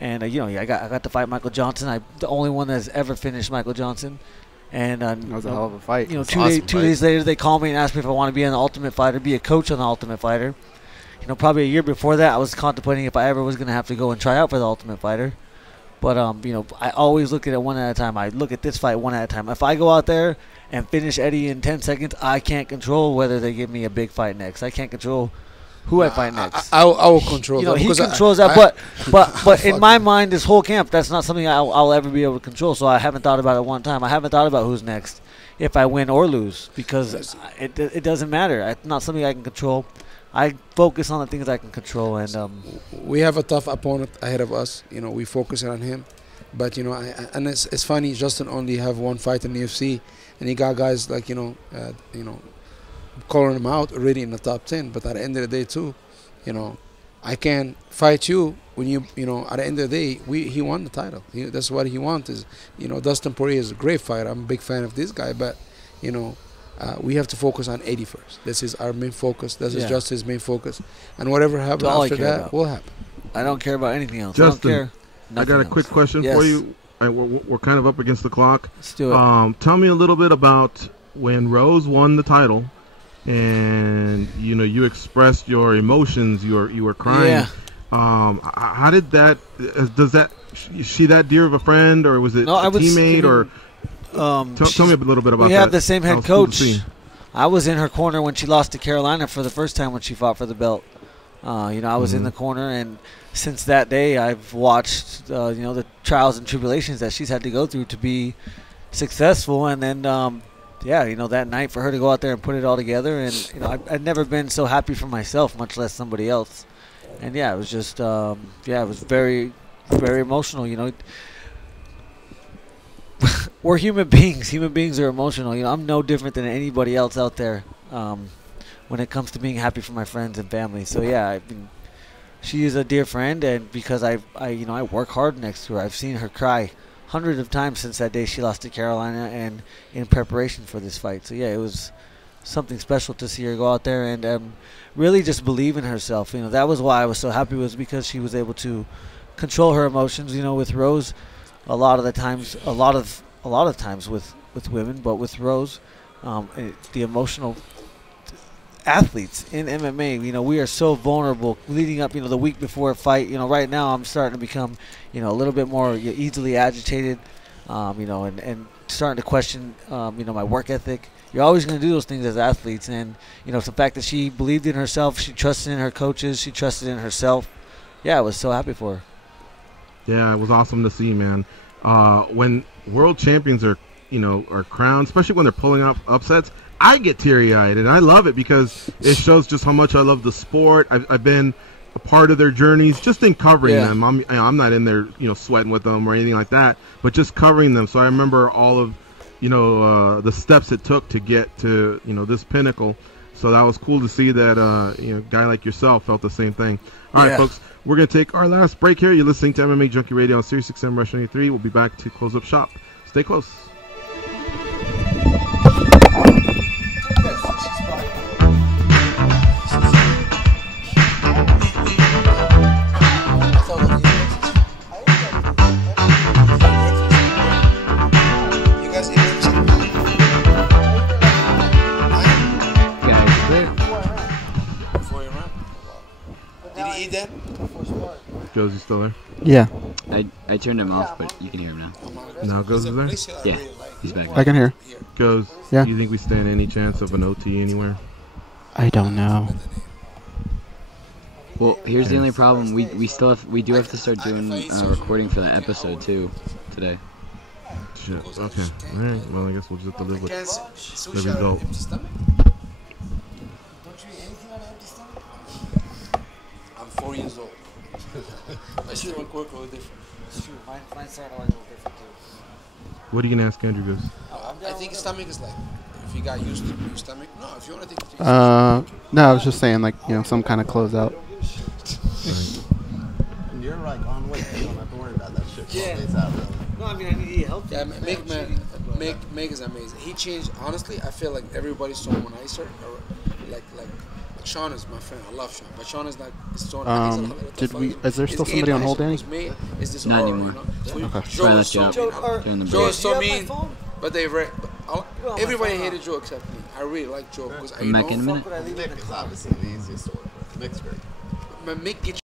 And, you know, I got to fight Michael Johnson. I'm the only one that's ever finished Michael Johnson. And that was a hell of a fight. You know, two days later, they called me and asked me if I want to be on The Ultimate Fighter, be a coach on The Ultimate Fighter. You know, probably a year before that, I was contemplating if I ever was going to have to go and try out for The Ultimate Fighter. But, you know, I always look at it one at a time. I look at this fight one at a time. If I go out there and finish Eddie in 10 seconds, I can't control whether they give me a big fight next. I can't control who I fight next. I will control you know, that. He controls that. But in my mind, this whole camp, that's not something I'll ever be able to control. So I haven't thought about it one time. I haven't thought about who's next if I win or lose because it doesn't matter. It's not something I can control. I focus on the things I can control, and we have a tough opponent ahead of us. You know, we focus on him, but you know, and it's funny. Justin only have one fight in the UFC, and he got guys like you know, calling him out already in the top 10. But at the end of the day, too, you know, I can fight you when you know. At the end of the day, he won the title. That's what he wants. Is you know, Dustin Poirier is a great fighter. I'm a big fan of this guy, but you know. We have to focus on 80 first. This is our main focus. This is just his main focus. And whatever happens after that will happen. I don't care about anything else. Justin, I don't care. I got a quick question for you. We're kind of up against the clock. Let's do it. Tell me a little bit about when Rose won the title and, you know, you expressed your emotions. You were crying. Yeah. How did that – is she that dear of a friend or was it a teammate or – tell me a little bit about that. We have the same head coach. Cool I was in her corner when she lost to Carolina for the first time when she fought for the belt. You know, I was in the corner, and since that day, I've watched you know, the trials and tribulations that she's had to go through to be successful. And then, yeah, you know, that night for her to go out there and put it all together, and you know, I've never been so happy for myself, much less somebody else. And yeah, it was just, yeah, it was very, very emotional. You know. We're human beings. Human beings are emotional. You know, I'm no different than anybody else out there when it comes to being happy for my friends and family. So yeah, she is a dear friend, and because I you know, I work hard next to her. I've seen her cry hundreds of times since that day she lost to Carolina, and in preparation for this fight. So yeah, it was something special to see her go out there and really just believe in herself. You know, that was why I was so happy, was because she was able to control her emotions. You know, with Rose. A lot of times with women, but with Rose, the emotional athletes in MMA, you know, we are so vulnerable leading up, you know, the week before a fight. You know, right now I'm starting to become, you know, a little bit more easily agitated, you know, and starting to question, you know, my work ethic. You're always going to do those things as athletes, and you know, the fact that she believed in herself, she trusted in her coaches, she trusted in herself. Yeah, I was so happy for her. Yeah, it was awesome to see, man. When world champions are crowned, especially when they're pulling off upsets, I get teary-eyed, and I love it because it shows just how much I love the sport. I've been a part of their journeys, just in covering them. I'm not in there, you know, sweating with them or anything like that, but just covering them. So I remember all of, you know, the steps it took to get to, you know, this pinnacle. So that was cool to see that, you know, a guy like yourself felt the same thing. All right, folks. We're going to take our last break here. You're listening to MMA Junkie Radio on SiriusXM Rush 93. We'll be back to close up shop. Stay close. Goes, you still there? Yeah. I turned him off, but you can hear him now. Now Goes is there? Yeah, he's back. I can hear. Goes, yeah. Do you think we stand any chance of an OT anywhere? I don't know. Well, here's the only problem. We do have to start doing recording for that episode too today. Shit. Okay. All right. Well, I guess we'll just have to live with the result. I'm 4 years old. My stomach work a little different. It's true. Mine started a little different too. What are you gonna ask Andrew? Goes. I think stomach is like, if you got used to your stomach. No, if you want to take. No, I was just saying, like, you know, some kind of closeout. You're like on weight. You don't have to worry about that shit. Yeah. No, I mean, I need to eat healthy. Yeah, Meg is amazing. He changed. Honestly, I feel like everybody saw him when I started. Like Sean is my friend. I love Sean, but Sean is not. Is there still somebody on hold, Danny? Is this not anymore. Okay. Joe is so mean. Joe is so mean. But everybody hated Joe except me. I really like Joe because I Mac in a minute. Mick is obviously the easiest one. Mick's great. But Mick gets.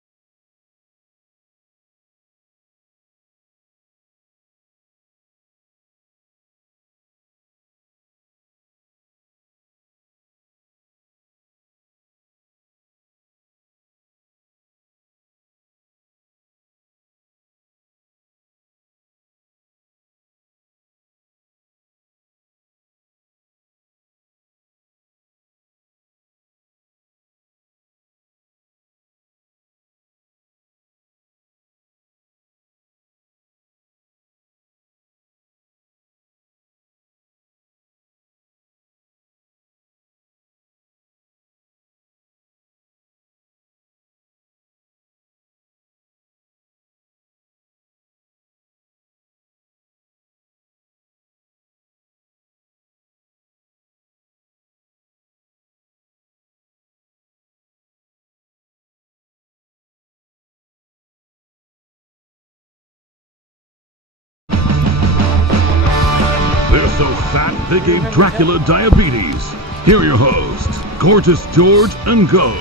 They're so fat they gave Dracula diabetes. Here are your hosts, Gorgeous George and Goes.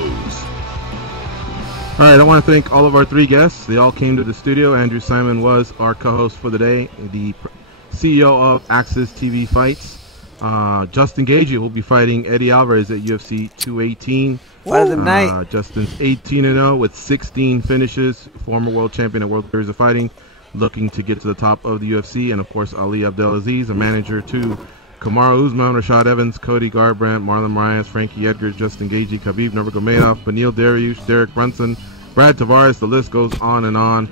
All right, I want to thank all of our 3 guests. They all came to the studio. Andrew Simon was our co-host for the day, the CEO of Axis TV Fights. Justin Gaethje will be fighting Eddie Alvarez at UFC 218. Fight of the night. Justin's 18-0 with 16 finishes. Former world champion at World Series of Fighting, looking to get to the top of the UFC. And of course, Ali Abdelaziz, a manager to Kamaru Usman, Rashad Evans, Cody Garbrandt, Marlon Moraes, Frankie Edgar, Justin Gaethje, Khabib Nurmagomedov, Beneil Dariush, Derek Brunson, Brad Tavares. The list goes on and on.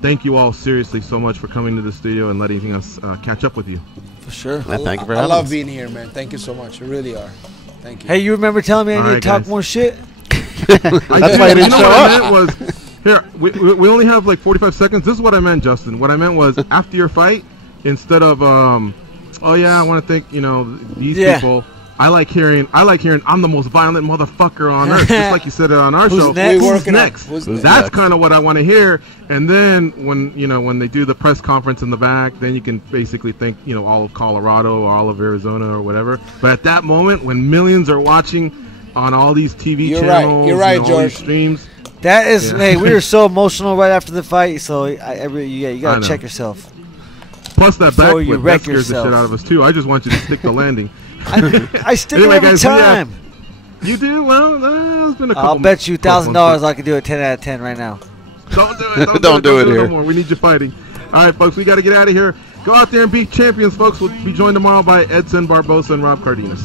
Thank you all seriously so much for coming to the studio and letting us catch up with you. For sure. Thank you for having us. I love being here, man. Thank you so much. You really are. Thank you. Hey, you remember telling me I need to talk guys. more shit? That's why I didn't show what I up. meant was, here, we only have like 45 seconds. This is what I meant, Justin. What I meant was, after your fight, instead of, oh yeah, I want to thank, these people. I like hearing I'm the most violent motherfucker on earth, just like you said it on our show. Next? Who's next? That's kind of what I want to hear. And then when they do the press conference in the back, then you can basically thank all of Colorado or all of Arizona or whatever. But at that moment, when millions are watching on all these TV channels, You're right, all George. these streams. That is, hey, we were so emotional right after the fight, so you got to check yourself. Plus that Before you backflip, wreck that scares the yourself. shit out of us too. I just want you to stick the landing. I stick Anyway, it every guys, time. You do? Well, it's been a couple I'll bet you close $1,000 ones. I can do it 10 out of 10 right now. Don't do it. Don't do it no here. more. We need you fighting. All right, folks, we got to get out of here. Go out there and be champions, folks. We'll be joined tomorrow by Edson Barbosa and Rob Cardenas.